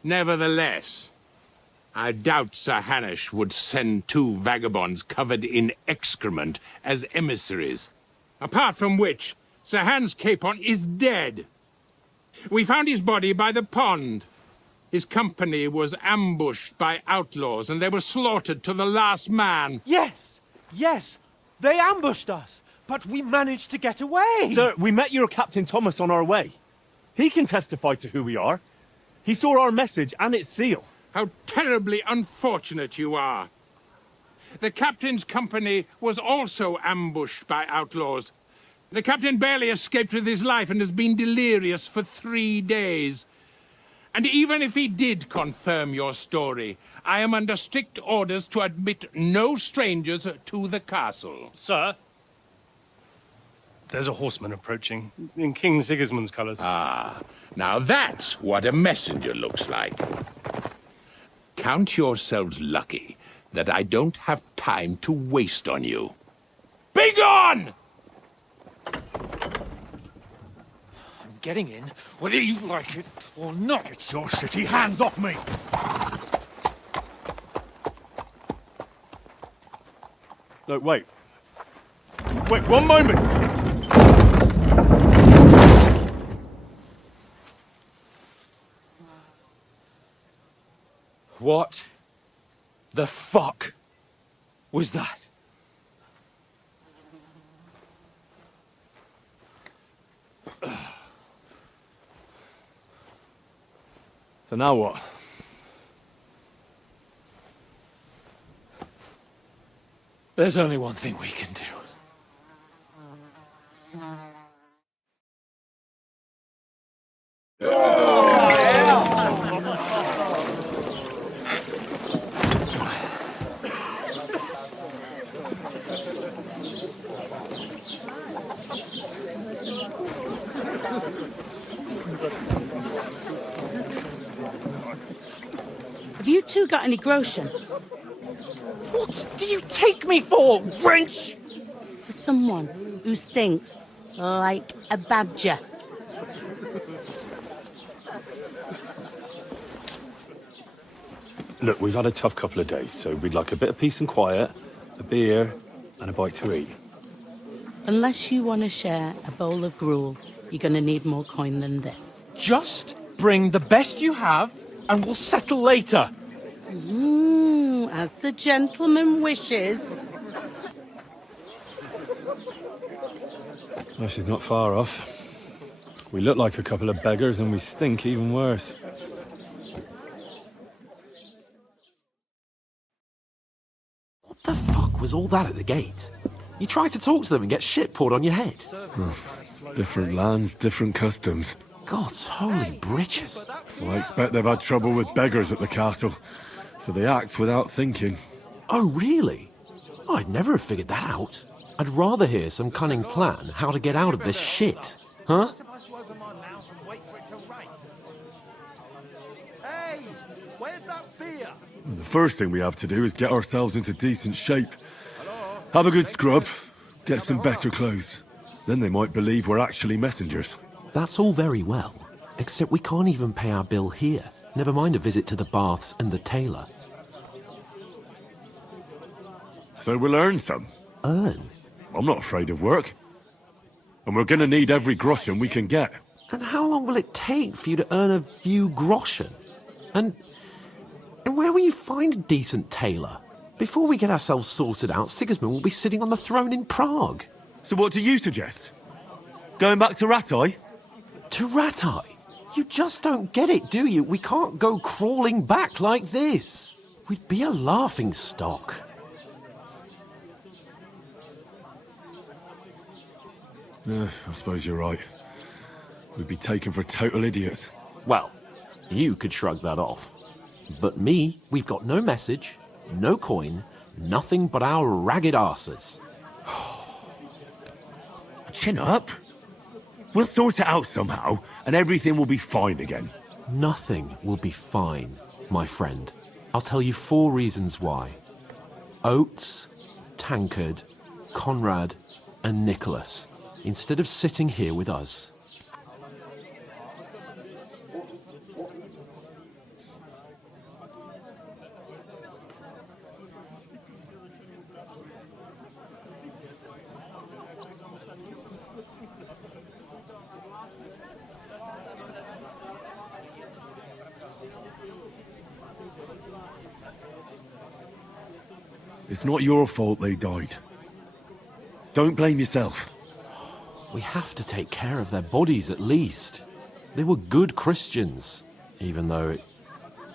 Nevertheless, I doubt Sir Hanush would send two vagabonds covered in excrement as emissaries. Apart from which, Sir Hans Capon is dead. We found his body by the pond. His company was ambushed by outlaws, and they were slaughtered to the last man. Yes, yes, they ambushed us, but we managed to get away. Sir, we met your Captain Thomas on our way. He can testify to who we are. He saw our message and its seal. How terribly unfortunate you are. The captain's company was also ambushed by outlaws. The captain barely escaped with his life and has been delirious for 3 days. And even if he did confirm your story, I am under strict orders to admit no strangers to the castle. Sir, there's a horseman approaching, in King Sigismund's colours. Ah, now that's what a messenger looks like. Count yourselves lucky that I don't have time to waste on you. Be gone! I'm getting in, whether you like it or not. Get your shitty hands off me! No, wait. Wait, one moment! What the fuck was that? So now what? There's only one thing we can do. Have you two got any groschen? What do you take me for, wench? For someone who stinks like a badger. Look, we've had a tough couple of days, so we'd like a bit of peace and quiet, a beer, and a bite to eat. Unless you want to share a bowl of gruel, you're going to need more coin than this. Just bring the best you have, and we'll settle later. As the gentleman wishes. Well, she's not far off. We look like a couple of beggars, and we stink even worse. What the fuck was all that at the gate? You try to talk to them and get shit poured on your head. Different lands, different customs. God's holy britches. Well, I expect they've had trouble with beggars at the castle, so they act without thinking. Oh, really? I'd never have figured that out. I'd rather hear some cunning plan how to get out of this shit. Huh? Hey, where's that beer? Well, the first thing we have to do is get ourselves into decent shape. Have a good scrub, get some better clothes. Then they might believe we're actually messengers. That's all very well, except we can't even pay our bill here. Never mind a visit to the baths and the tailor. So we'll earn some. Earn? I'm not afraid of work. And we're gonna need every groschen we can get. And how long will it take for you to earn a few groschen? And where will you find a decent tailor? Before we get ourselves sorted out, Sigismund will be sitting on the throne in Prague. So what do you suggest? Going back to Rattay? To Rattay? You just don't get it, do you? We can't go crawling back like this. We'd be a laughing stock. I suppose you're right. We'd be taken for total idiots. Well, you could shrug that off. But me, we've got no message, no coin, nothing but our ragged arses. Chin up. We'll sort it out somehow, and everything will be fine again. Nothing will be fine, my friend. I'll tell you 4 reasons why. Oates, Tankard, Conrad, and Nicholas, instead of sitting here with us. It's not your fault they died. Don't blame yourself. We have to take care of their bodies at least. They were good Christians, even though it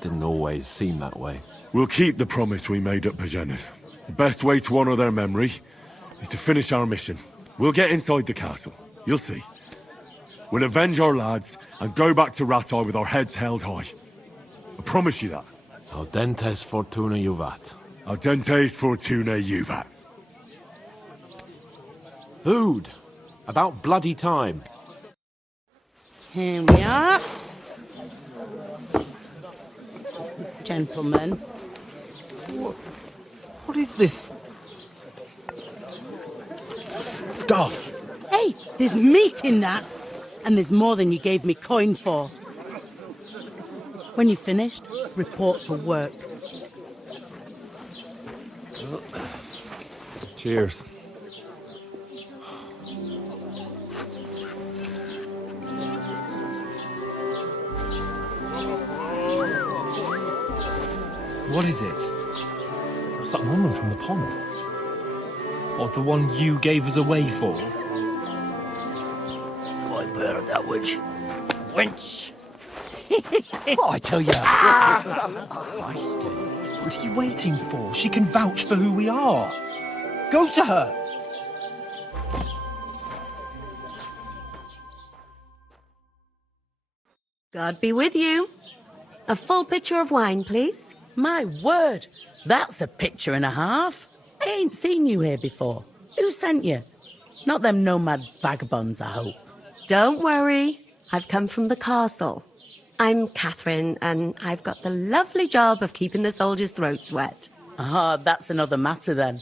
didn't always seem that way. We'll keep the promise we made at Pagenes. The best way to honor their memory is to finish our mission. We'll get inside the castle. You'll see. We'll avenge our lads and go back to Rattay with our heads held high. I promise you that. Audentes fortuna juvat. Audentes fortuna juvat. Food. About bloody time. Here we are. Gentlemen. What is this stuff? Hey, there's meat in that. And there's more than you gave me coin for. When you're finished, report for work. Cheers. What is it? It's that woman from the pond. Or the one you gave us away for? If I burn that witch. Wench! What I tell you? What are you waiting for? She can vouch for who we are. Go to her. God be with you. A full pitcher of wine, please. My word, that's a picture and a half. I ain't seen you here before. Who sent you? Not them nomad vagabonds, I hope. Don't worry. I've come from the castle. I'm Catherine, and I've got the lovely job of keeping the soldiers' throats wet. Ah, that's another matter then.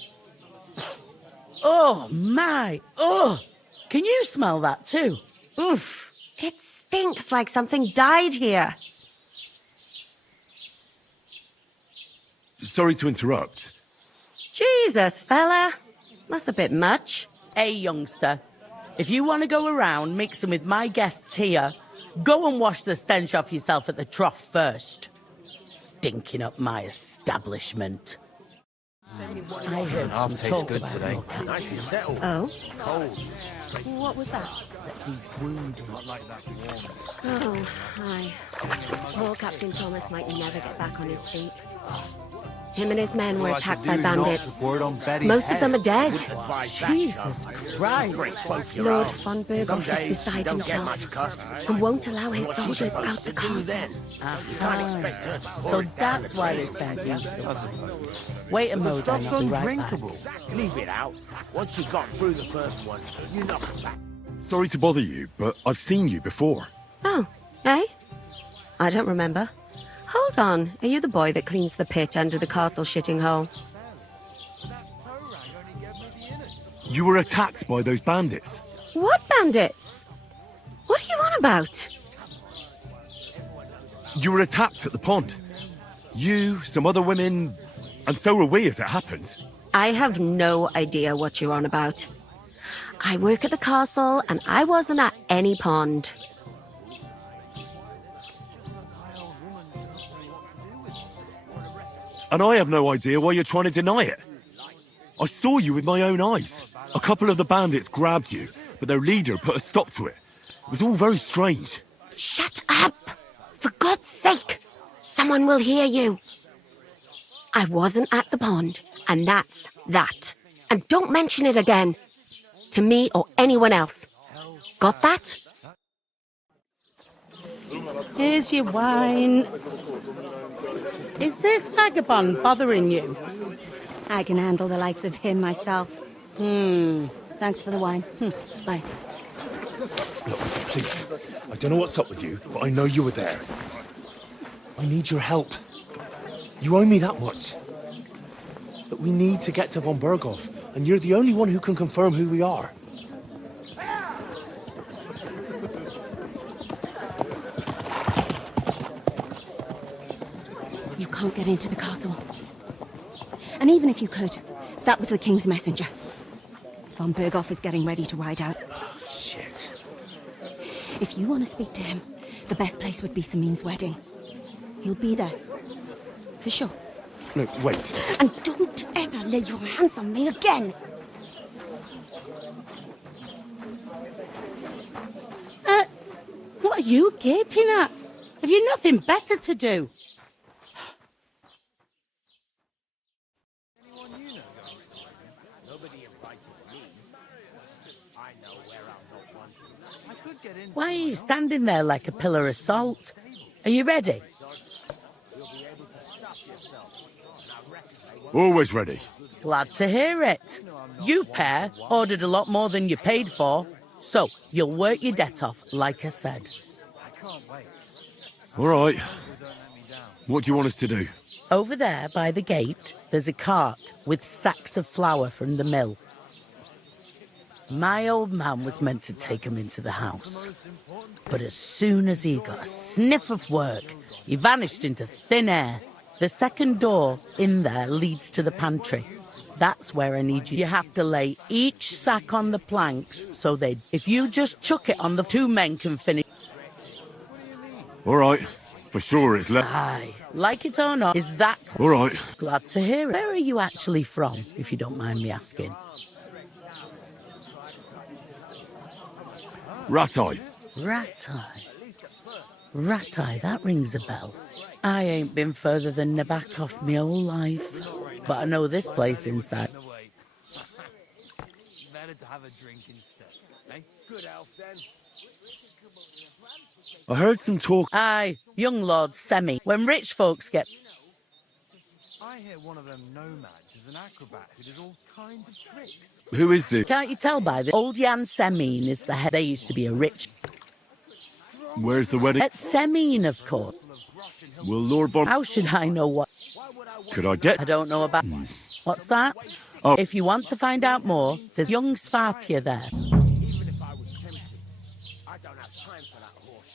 Oh, my. Oh, can you smell that too? Oof. It stinks like something died here. Sorry to interrupt. Jesus, fella. That's a bit much. Hey, youngster. If you want to go around mixing with my guests here, go and wash the stench off yourself at the trough first. Stinking up my establishment. I heard some talk about today. Nicely settled. Oh? Cold. What was that? He's wounded. Not like that warm. Oh, hi. Poor Captain Thomas might never get back on his feet. Him and his men were attacked by bandits. Most of them are dead. Jesus Christ. Lord von Burghoff is beside himself and won't allow his soldiers out the castle. So that's why they sent you. Wait a moment, Stuff's I'll be right undrinkable. Leave it out. Once you got through the first one, you knock it back. Sorry to bother you, but I've seen you before. Oh, eh? I don't remember. Hold on, are you the boy that cleans the pit under the castle shitting hole? You were attacked by those bandits. What bandits? What are you on about? You were attacked at the pond. You, some other women, and so were we as it happens. I have no idea what you're on about. I work at the castle, and I wasn't at any pond. And I have no idea why you're trying to deny it. I saw you with my own eyes. A couple of the bandits grabbed you, but their leader put a stop to it. It was all very strange. Shut up! For God's sake! Someone will hear you. I wasn't at the pond, and that's that. And don't mention it again. To me or anyone else. Got that? Here's your wine. Is this vagabond bothering you? I can handle the likes of him myself. Thanks for the wine. Bye. Look, please. I don't know what's up with you, but I know you were there. I need your help. You owe me that much. But we need to get to von Berghoff, and you're the only one who can confirm who we are. You can't get into the castle. And even if you could, that was the King's messenger. Von Berghoff is getting ready to ride out. Oh, shit. If you want to speak to him, the best place would be Samin's wedding. He'll be there. For sure. No, wait. And don't ever lay your hands on me again! What are you gaping at? Have you nothing better to do? Why are you standing there like a pillar of salt? Are you ready? Always ready. Glad to hear it. You pair ordered a lot more than you paid for, so you'll work your debt off, like I said. All right. What do you want us to do? Over there by the gate, there's a cart with sacks of flour from the mill. My old man was meant to take 'em into the house. But as soon as he got a sniff of work, he vanished into thin air. The second door in there leads to the pantry. That's where I need you. You have to lay each sack on the planks so if you just chuck it on, the two men can finish. All right. For sure it's left. Aye, like it or not, is that... All right. Glad to hear it. Where are you actually from, if you don't mind me asking? Rattay. Rattay. Rattay, that rings a bell. I ain't been further than Nabokov my whole life, but I know this place inside. Better to have a drink instead. Eh? Good elf, then. I heard some talk. Aye, young Lord Semi. When rich folks get... I hear one of them nomads is an acrobat who does all kinds of tricks. Who is this? Can't you tell by the... Old Jan Semin is the head. They used to be a rich... Where's the wedding? At Semin, of course. Will Lord von... How should I know what... Could I get... I don't know about... What's that? Oh. If you want to find out more, there's young Svartia there.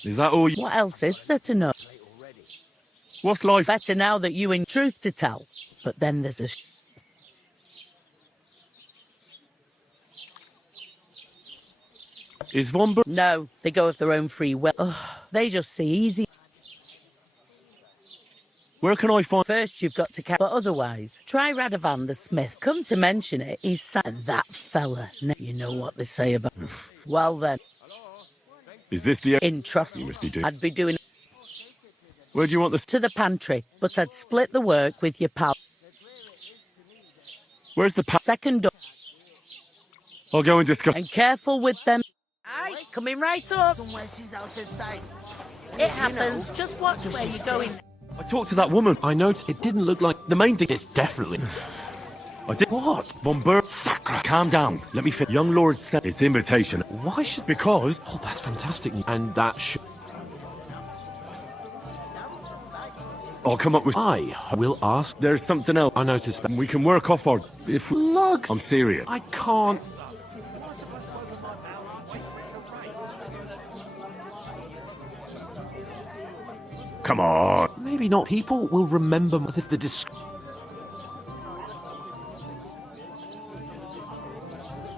Is that all you... What else is there to know? What's life? Better now that you in truth to tell. But then there's a... Is von Ber... No, they go of their own free will. Ugh, they just see easy. Where can I find... First you've got to catch... But otherwise, try Radovan the smith. Come to mention it, he's that fella. You know what they say about... Well then... Is this the... In trust... You must be doing... I'd be doing... Where do you want this... To the pantry, but I'd split the work with your pal. Where's the second door? I'll go and discuss... And careful with them. Aye, coming right up. Somewhere she's out of sight. It happens. Just watch where you're going. I talked to that woman. I noticed it didn't look like... The main thing... It's definitely... I did... What? Von Ber... Sacra. Calm down. Let me fit. Young Lord said it's invitation. Why should... Because... Oh, that's fantastic. And that should... I'll come up with... I will ask... There's something else. I noticed that... We can work off our... If we... Logs! I'm serious. I can't... Come on. Maybe not. People will remember as if the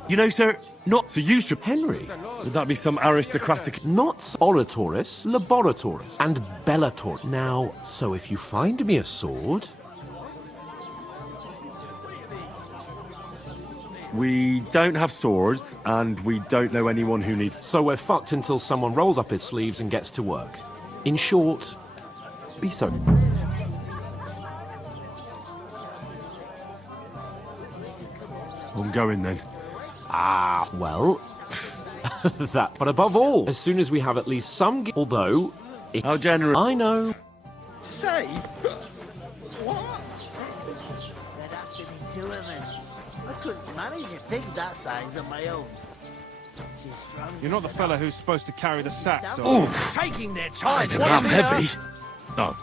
You know, sir, Not So you should... Henry. Would that be some aristocratic... Not Oratoris, Laboratoris, and Bellator. Now, so if you find me a sword... We don't have swords, and we don't know anyone who needs... So we're fucked until someone rolls up his sleeves and gets to work. In short, be so. I'm going then. Ah, well... that, but above all, as soon as we have at least some... Although... How generous... I know. Safe? There'd have to be two of us. I couldn't manage a pig that size on my own. She's strong. You're not the fella who's supposed to carry the sacks, are you? Oof! Taking their time. It's enough heavy. Oh.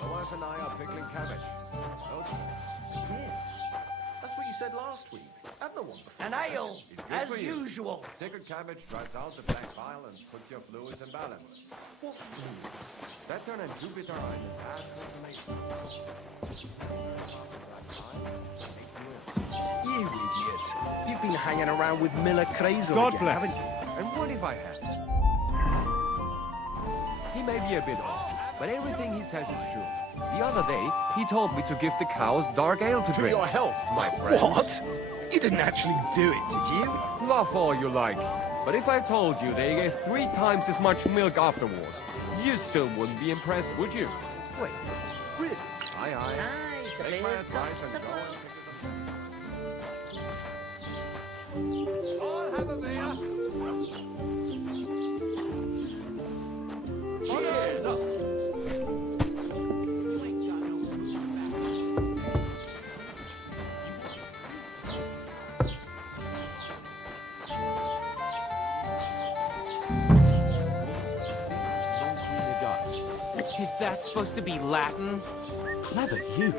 My wife and I are pickling cabbage. That's what you said last week. Had the one before. An ale, It's good as for you. usual. Pickled cabbage dries out the black bile and puts your fluids in balance. What fluids? Saturn and Jupiter are in bad coordination. You idiot. You've been hanging around with Miller Crazel God again, bless. haven't you? And what if I had? He may be a bit off, but everything he says is true. The other day, he told me to give the cows dark ale to drink. your health, my friend. What? You didn't actually do it, did you? Laugh all you like. But if I told you they gave 3 times as much milk afterwards, you still wouldn't be impressed, would you? Wait, really? Aye, aye. Take my advice and go and I'll have a beer. Cheers up. Is that supposed to be Latin? Clever you.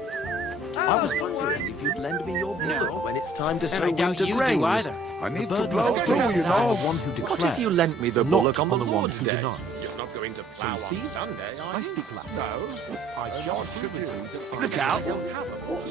I was wondering if you'd lend me your bullet when it's time to And sow I doubt winter you do grains. either. I need The to burden blow of too, the you know. one who declares, What if you lent me the not bullock on on the the one Lord's who Day? denies? You're not going to So plough you see, on Sunday, are I you? speak Latin. No. I just should you? Look out. Don't have a book.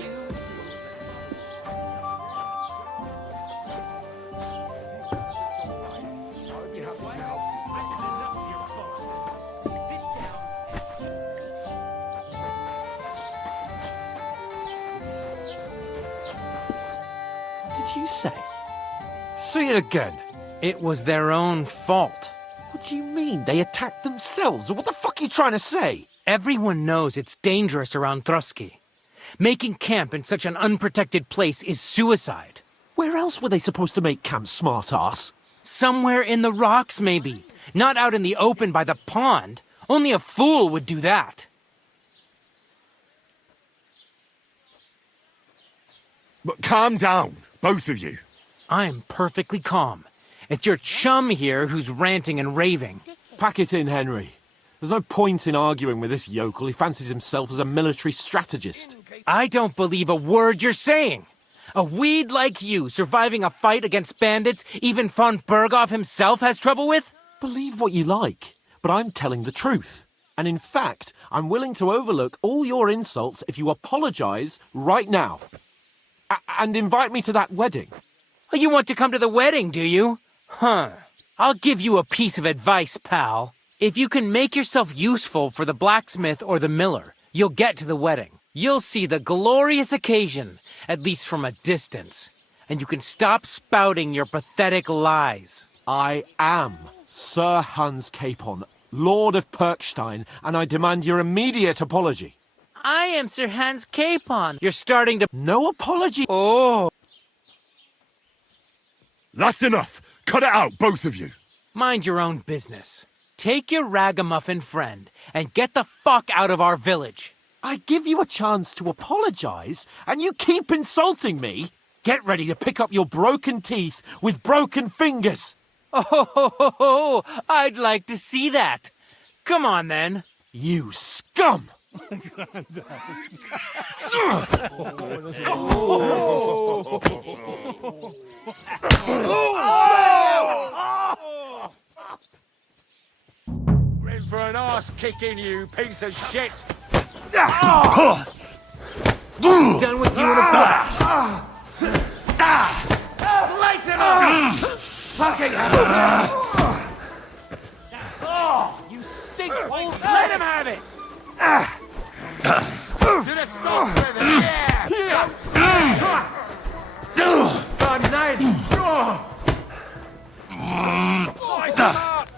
Did you say? Say it again. It was their own fault. What do you mean? They attacked themselves? What the fuck are you trying to say? Everyone knows it's dangerous around Trotsky. Making camp in such an unprotected place is suicide. Where else were they supposed to make camp, smart-ass? Somewhere in the rocks, maybe. Not out in the open by the pond. Only a fool would do that. But calm down, both of you. I'm perfectly calm. It's your chum here who's ranting and raving. Pack it in, Henry. There's no point in arguing with this yokel. He fancies himself as a military strategist. I don't believe a word you're saying. A weed like you surviving a fight against bandits even von Berghoff himself has trouble with? Believe what you like, but I'm telling the truth. And in fact, I'm willing to overlook all your insults if you apologize right now. And invite me to that wedding. Oh, you want to come to the wedding, do you? Huh. I'll give you a piece of advice, pal. If you can make yourself useful for the blacksmith or the miller, you'll get to the wedding. You'll see the glorious occasion, at least from a distance. And you can stop spouting your pathetic lies. I am Sir Hans Capon, Lord of Perkstein, and I demand your immediate apology. I am Sir Hans Capon. You're starting to... No apology. Oh. That's enough. Cut it out, both of you. Mind your own business. Take your ragamuffin friend and get the fuck out of our village. I give you a chance to apologize, and you keep insulting me. Get ready to pick up your broken teeth with broken fingers. Oh, I'd like to see that. Come on, then. You scum! We're in for an arse kicking, you piece of shit! Done with you in a flash. Slice him up! Fucking hell! Oh, you stink! Let him have it! To the stop with it! Yeah! God, night! Slice him up!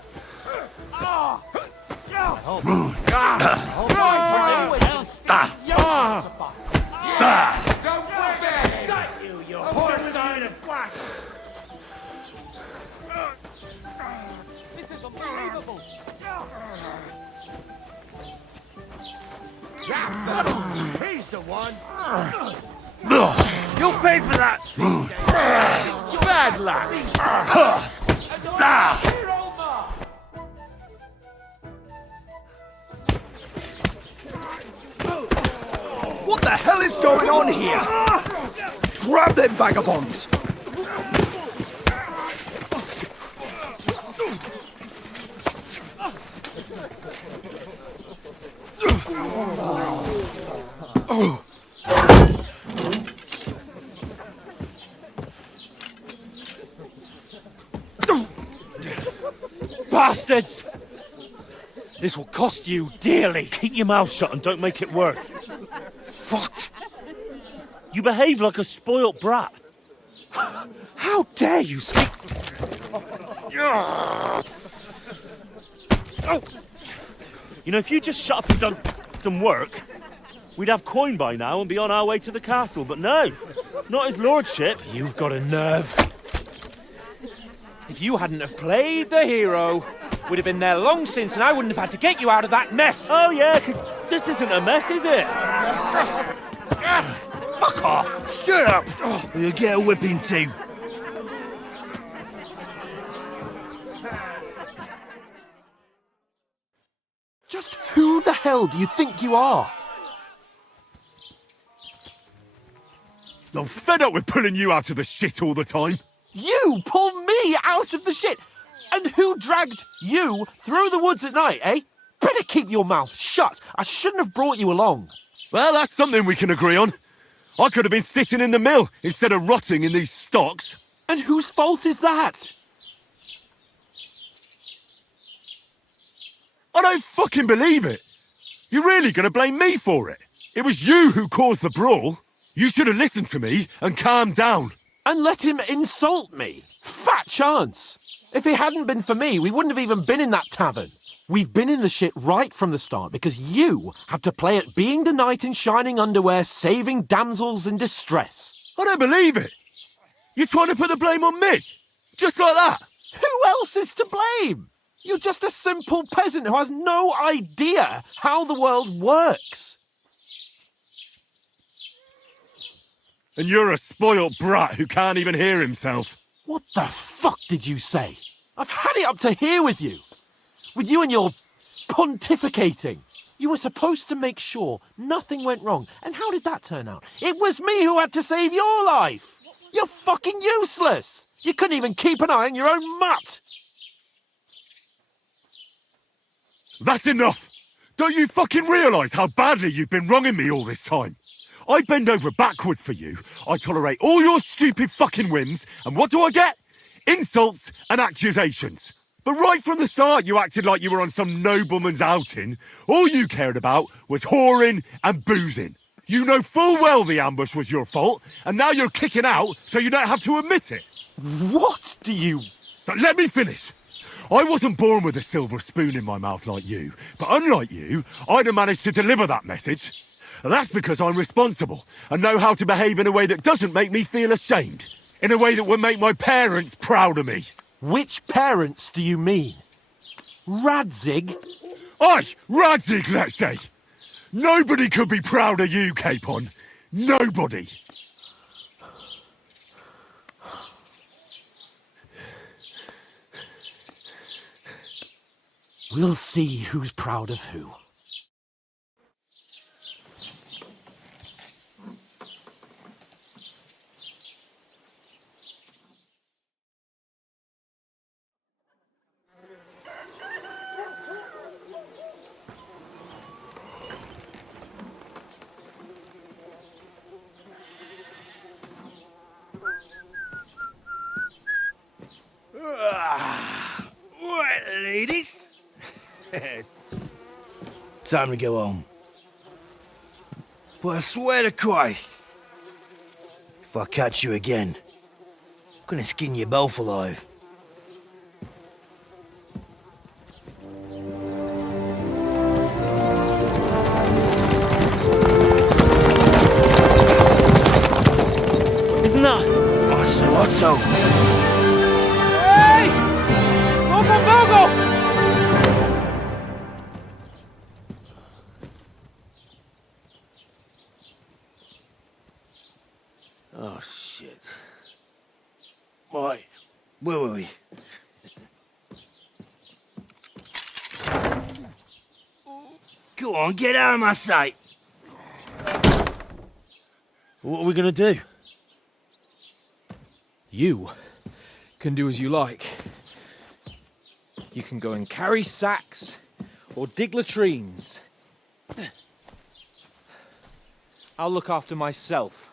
Don't forget! You horse dying of flash! This is unbelievable! He's the one! You'll pay for that! Bad luck! What the hell is going on here? Grab them vagabonds! Bastards! This will cost you dearly. Keep your mouth shut and don't make it worse. What? You behave like a spoilt brat. How dare you speak? You know, if you just shut up and done some work, we'd have coin by now and be on our way to the castle. But no, not his lordship. You've got a nerve. If you hadn't have played the hero, we'd have been there long since, and I wouldn't have had to get you out of that mess. Oh yeah, because this isn't a mess, is it? Fuck off! Shut up! Or you'll get a whipping too. Just who the hell do you think you are? I'm fed up with pulling you out of the shit all the time. You pull me out of the shit! And who dragged you through the woods at night, eh? Better keep your mouth shut. I shouldn't have brought you along. Well, that's something we can agree on. I could have been sitting in the mill instead of rotting in these stocks. And whose fault is that? I don't fucking believe it. You're really going to blame me for it? It was you who caused the brawl. You should have listened to me and calmed down. And let him insult me. Fat chance. If it hadn't been for me, we wouldn't have even been in that tavern. We've been in the shit right from the start because you had to play at being the knight in shining underwear, saving damsels in distress. I don't believe it. You're trying to put the blame on me? Just like that? Who else is to blame? You're just a simple peasant who has no idea how the world works. And you're a spoilt brat who can't even hear himself. What the fuck did you say? I've had it up to here with you. With you and your pontificating. You were supposed to make sure nothing went wrong. And how did that turn out? It was me who had to save your life. You're fucking useless. You couldn't even keep an eye on your own mutt. That's enough. Don't you fucking realise how badly you've been wronging me all this time? I bend over backwards for you. I tolerate all your stupid fucking whims. And what do I get? Insults and accusations. But right from the start, you acted like you were on some nobleman's outing. All you cared about was whoring and boozing. You know full well the ambush was your fault, and now you're kicking out so you don't have to admit it. What do you... But let me finish. I wasn't born with a silver spoon in my mouth like you, but unlike you, I'd have managed to deliver that message. That's because I'm responsible and know how to behave in a way that doesn't make me feel ashamed. In a way that would make my parents proud of me. Which parents do you mean? Radzig? Aye, Radzig, let's say. Nobody could be proud of you, Capon. Nobody. We'll see who's proud of who. right, ladies. Time to go home. But I swear to Christ, if I catch you again, I'm gonna skin you both alive. Isn't that? Ocelotto! Hey! Lord von Berghoff! Oh, shit. Right, where were we? Go on, get out of my sight! What are we gonna do? You can do as you like. You can go and carry sacks or dig latrines. I'll look after myself.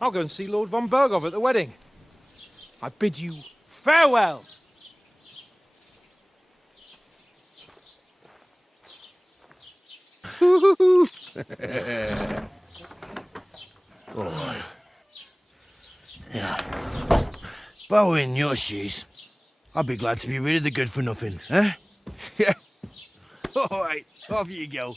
I'll go and see Lord von Berghoff at the wedding. I bid you farewell. Oh. Yeah. If I were in your shoes, I'd be glad to be rid of the good for nothing, eh? Yeah. All right, off you go.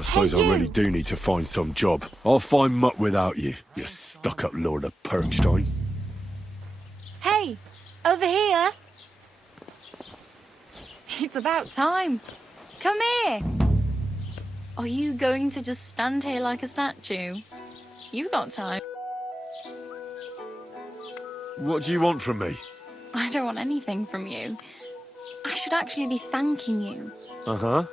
I suppose I really do need to find some job. I'll find muck without you, you stuck-up Lord of Perkstein. Hey, over here. It's about time. Come here. Are you going to just stand here like a statue? You've got time. What do you want from me? I don't want anything from you. I should actually be thanking you. Uh-huh.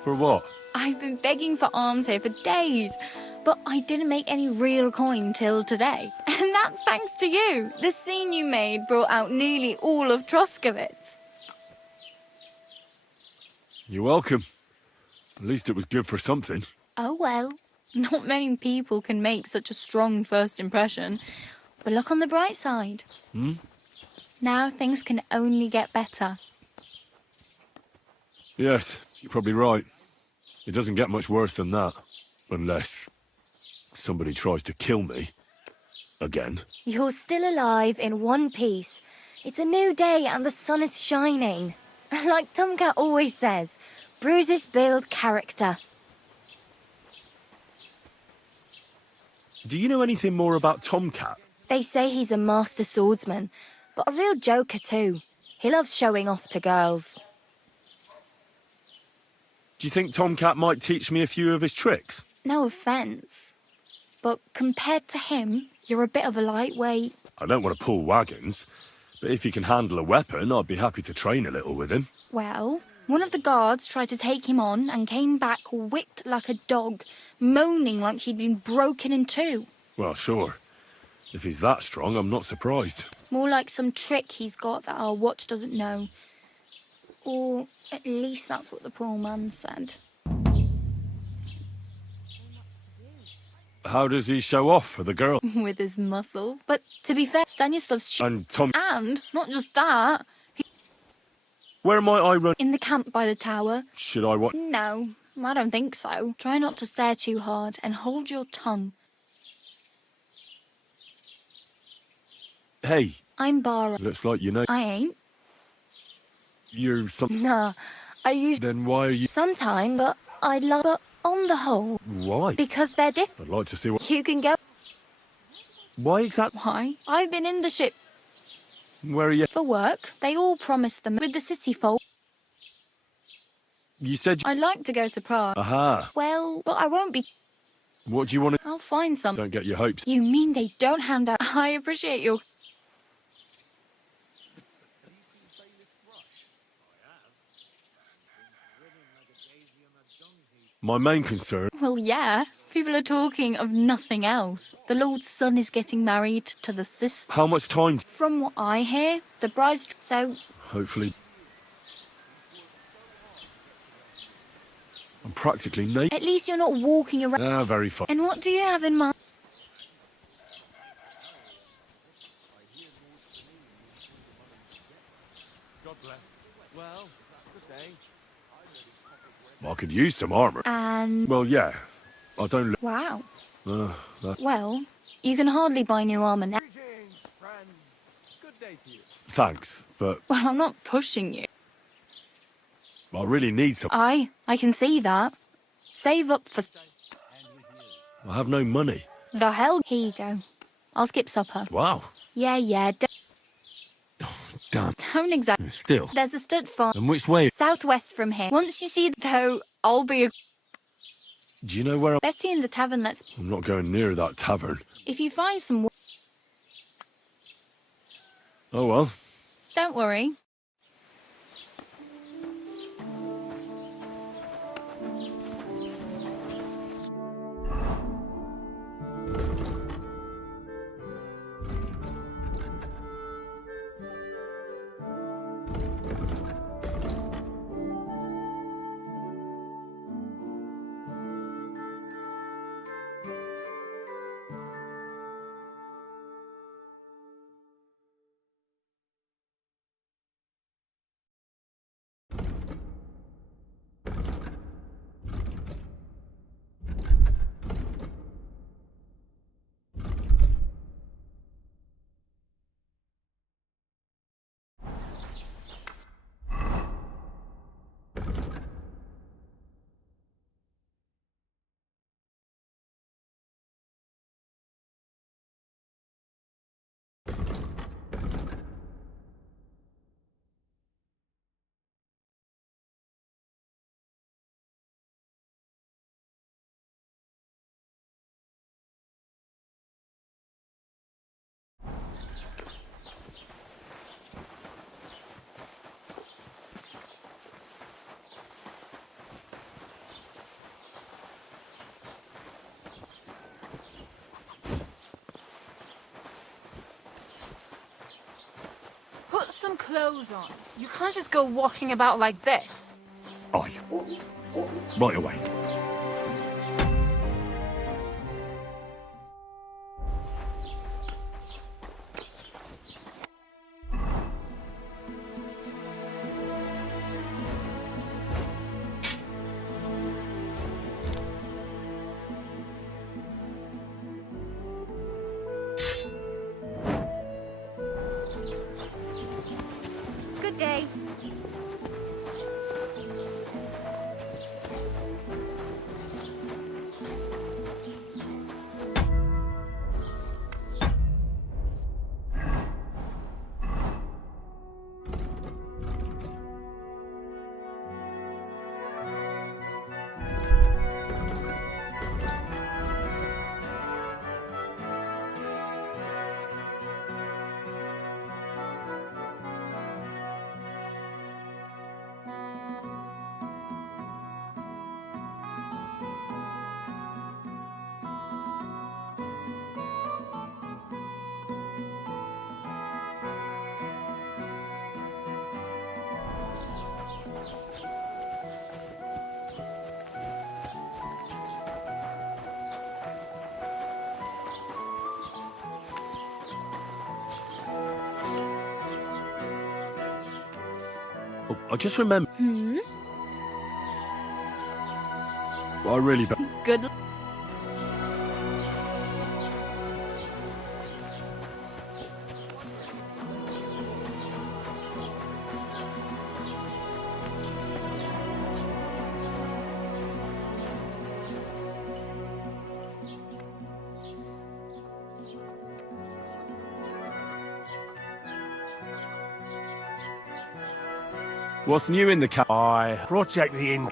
For what? I've been begging for alms here for days, but I didn't make any real coin till today. And that's thanks to you. The scene you made brought out nearly all of Troskowitz. You're welcome. At least it was good for something. Oh well, not many people can make such a strong first impression. But look on the bright side. Hmm? Now things can only get better. Yes, you're probably right. It doesn't get much worse than that. Unless somebody tries to kill me. Again. You're still alive in one piece. It's a new day and the sun is shining. Like Tomcat always says, bruises build character. Do you know anything more about Tomcat? They say he's a master swordsman, but a real joker too. He loves showing off to girls. Do you think Tomcat might teach me a few of his tricks? No offence, but compared to him, you're a bit of a lightweight. I don't want to pull wagons, but if he can handle a weapon, I'd be happy to train a little with him. Well, one of the guards tried to take him on and came back whipped like a dog, moaning like he'd been broken in two. Well, sure. If he's that strong, I'm not surprised. More like some trick he's got that our watch doesn't know. Or at least that's what the poor man said. How does he show off for the girl? With his muscles. But to be fair, Stanislav's And Tom... And not just that. Where might I run? In the camp by the tower. Should I what? No, I don't think so. Try not to stare too hard and hold your tongue. Hey. I'm Bara. Looks like you know. I ain't. You're some... Nah, I usually... Then why are you... Sometime, but I love... But on the whole... Why? Because they're different. I'd like to see what... You can go... Why exactly? Why? I've been in the ship... Where are you? For work. They all promised them with the city folk. You said... I'd like to go to Prague. Aha. Well, but I won't be... What do you want to... I'll find some. Don't get your hopes. You mean they don't hand out... I appreciate your... My main concern... Well, yeah. People are talking of nothing else. The Lord's son is getting married to the sister. How much time... From what I hear, the bride's... So... Hopefully... I'm practically naked. At least you're not walking around... Ah, very fun. And what do you have in mind? God bless. Well, good day. I could use some armour. And... Well, yeah. I don't look... Wow. that... Well, you can hardly buy new armour now. Good day to you. Thanks, but Well, I'm not pushing you. I really need some... I can see that. Save up for... I have no money. The hell? Here you go. I'll skip supper. Wow. Yeah. Damn. Don't exactly... Still. There's a stud farm... And which way? Southwest from here. Once you see... Though, I'll be a... Do you know where Betty in the tavern lets... I'm not going near that tavern. If you find some... Oh well. Don't worry. some clothes on. You can't just go walking about like this. Aye. Right away. Good day. Oh, I just remember. Hmm? I really. Good. What's new in the car? I project the inn.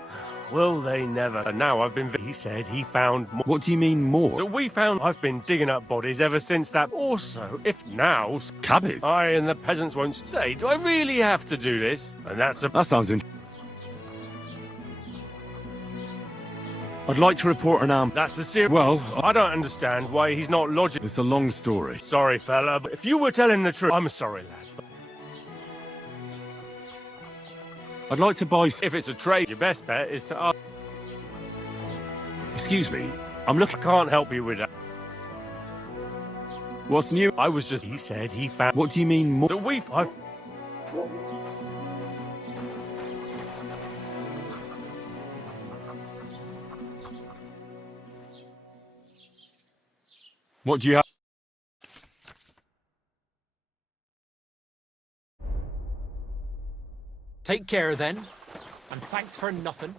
Will they never? And now I've been. He said he found more. What do you mean more? That we found. I've been digging up bodies ever since that. Also, if now. Cabbage? I and the peasants won't say, do I really have to do this? And that's a. That sounds I'd like to report an arm. That's the serious. Well, I don't understand why he's not logical. It's a long story. Sorry, fella, but if you were telling the truth, I'm sorry, lad. I'd like to buy. If it's a trade, your best bet is to ask. Excuse me, I'm looking. I can't help you with that. What's new? I was just. He said he found. What do you mean more? That I've. What do you have? Take care then, and thanks for nothing.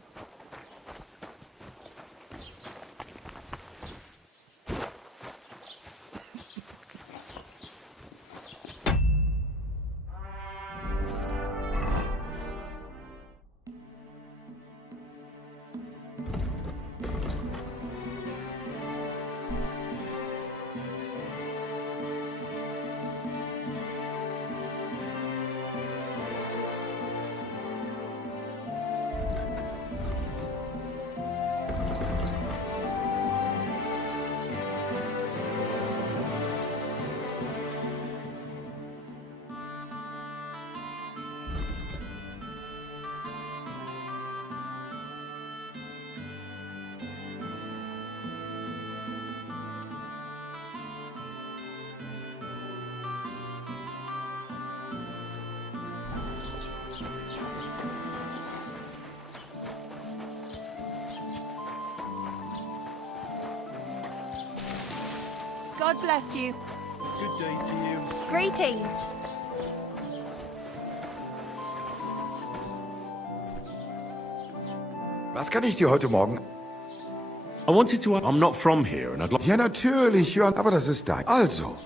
God bless you. Good day to you. Greetings. Was kann ich dir heute Morgen? I wanted to. I'm not from here, and I'd like. Ja, natürlich, Jörn, aber das ist dein. Also.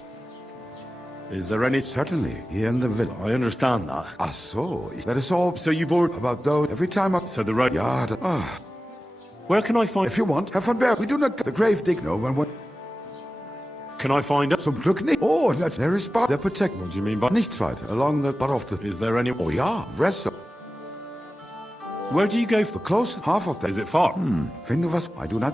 Is there any? Certainly, here in the villa. I understand that. Ach so, that is all. So you've already. About those, every time I... So the road. Ja, Where can I find? If you want, Herr von Berg, we do not the grave dig. No one. Can I find it? Zum Glück nicht. Oh, there is spot. They're protected. What do you mean by? Nichts weiter. Along the butt of the... Is there any? Oh ja, rest of... Where do you go? The close half of that. Is it far? Wenn du was... I do not...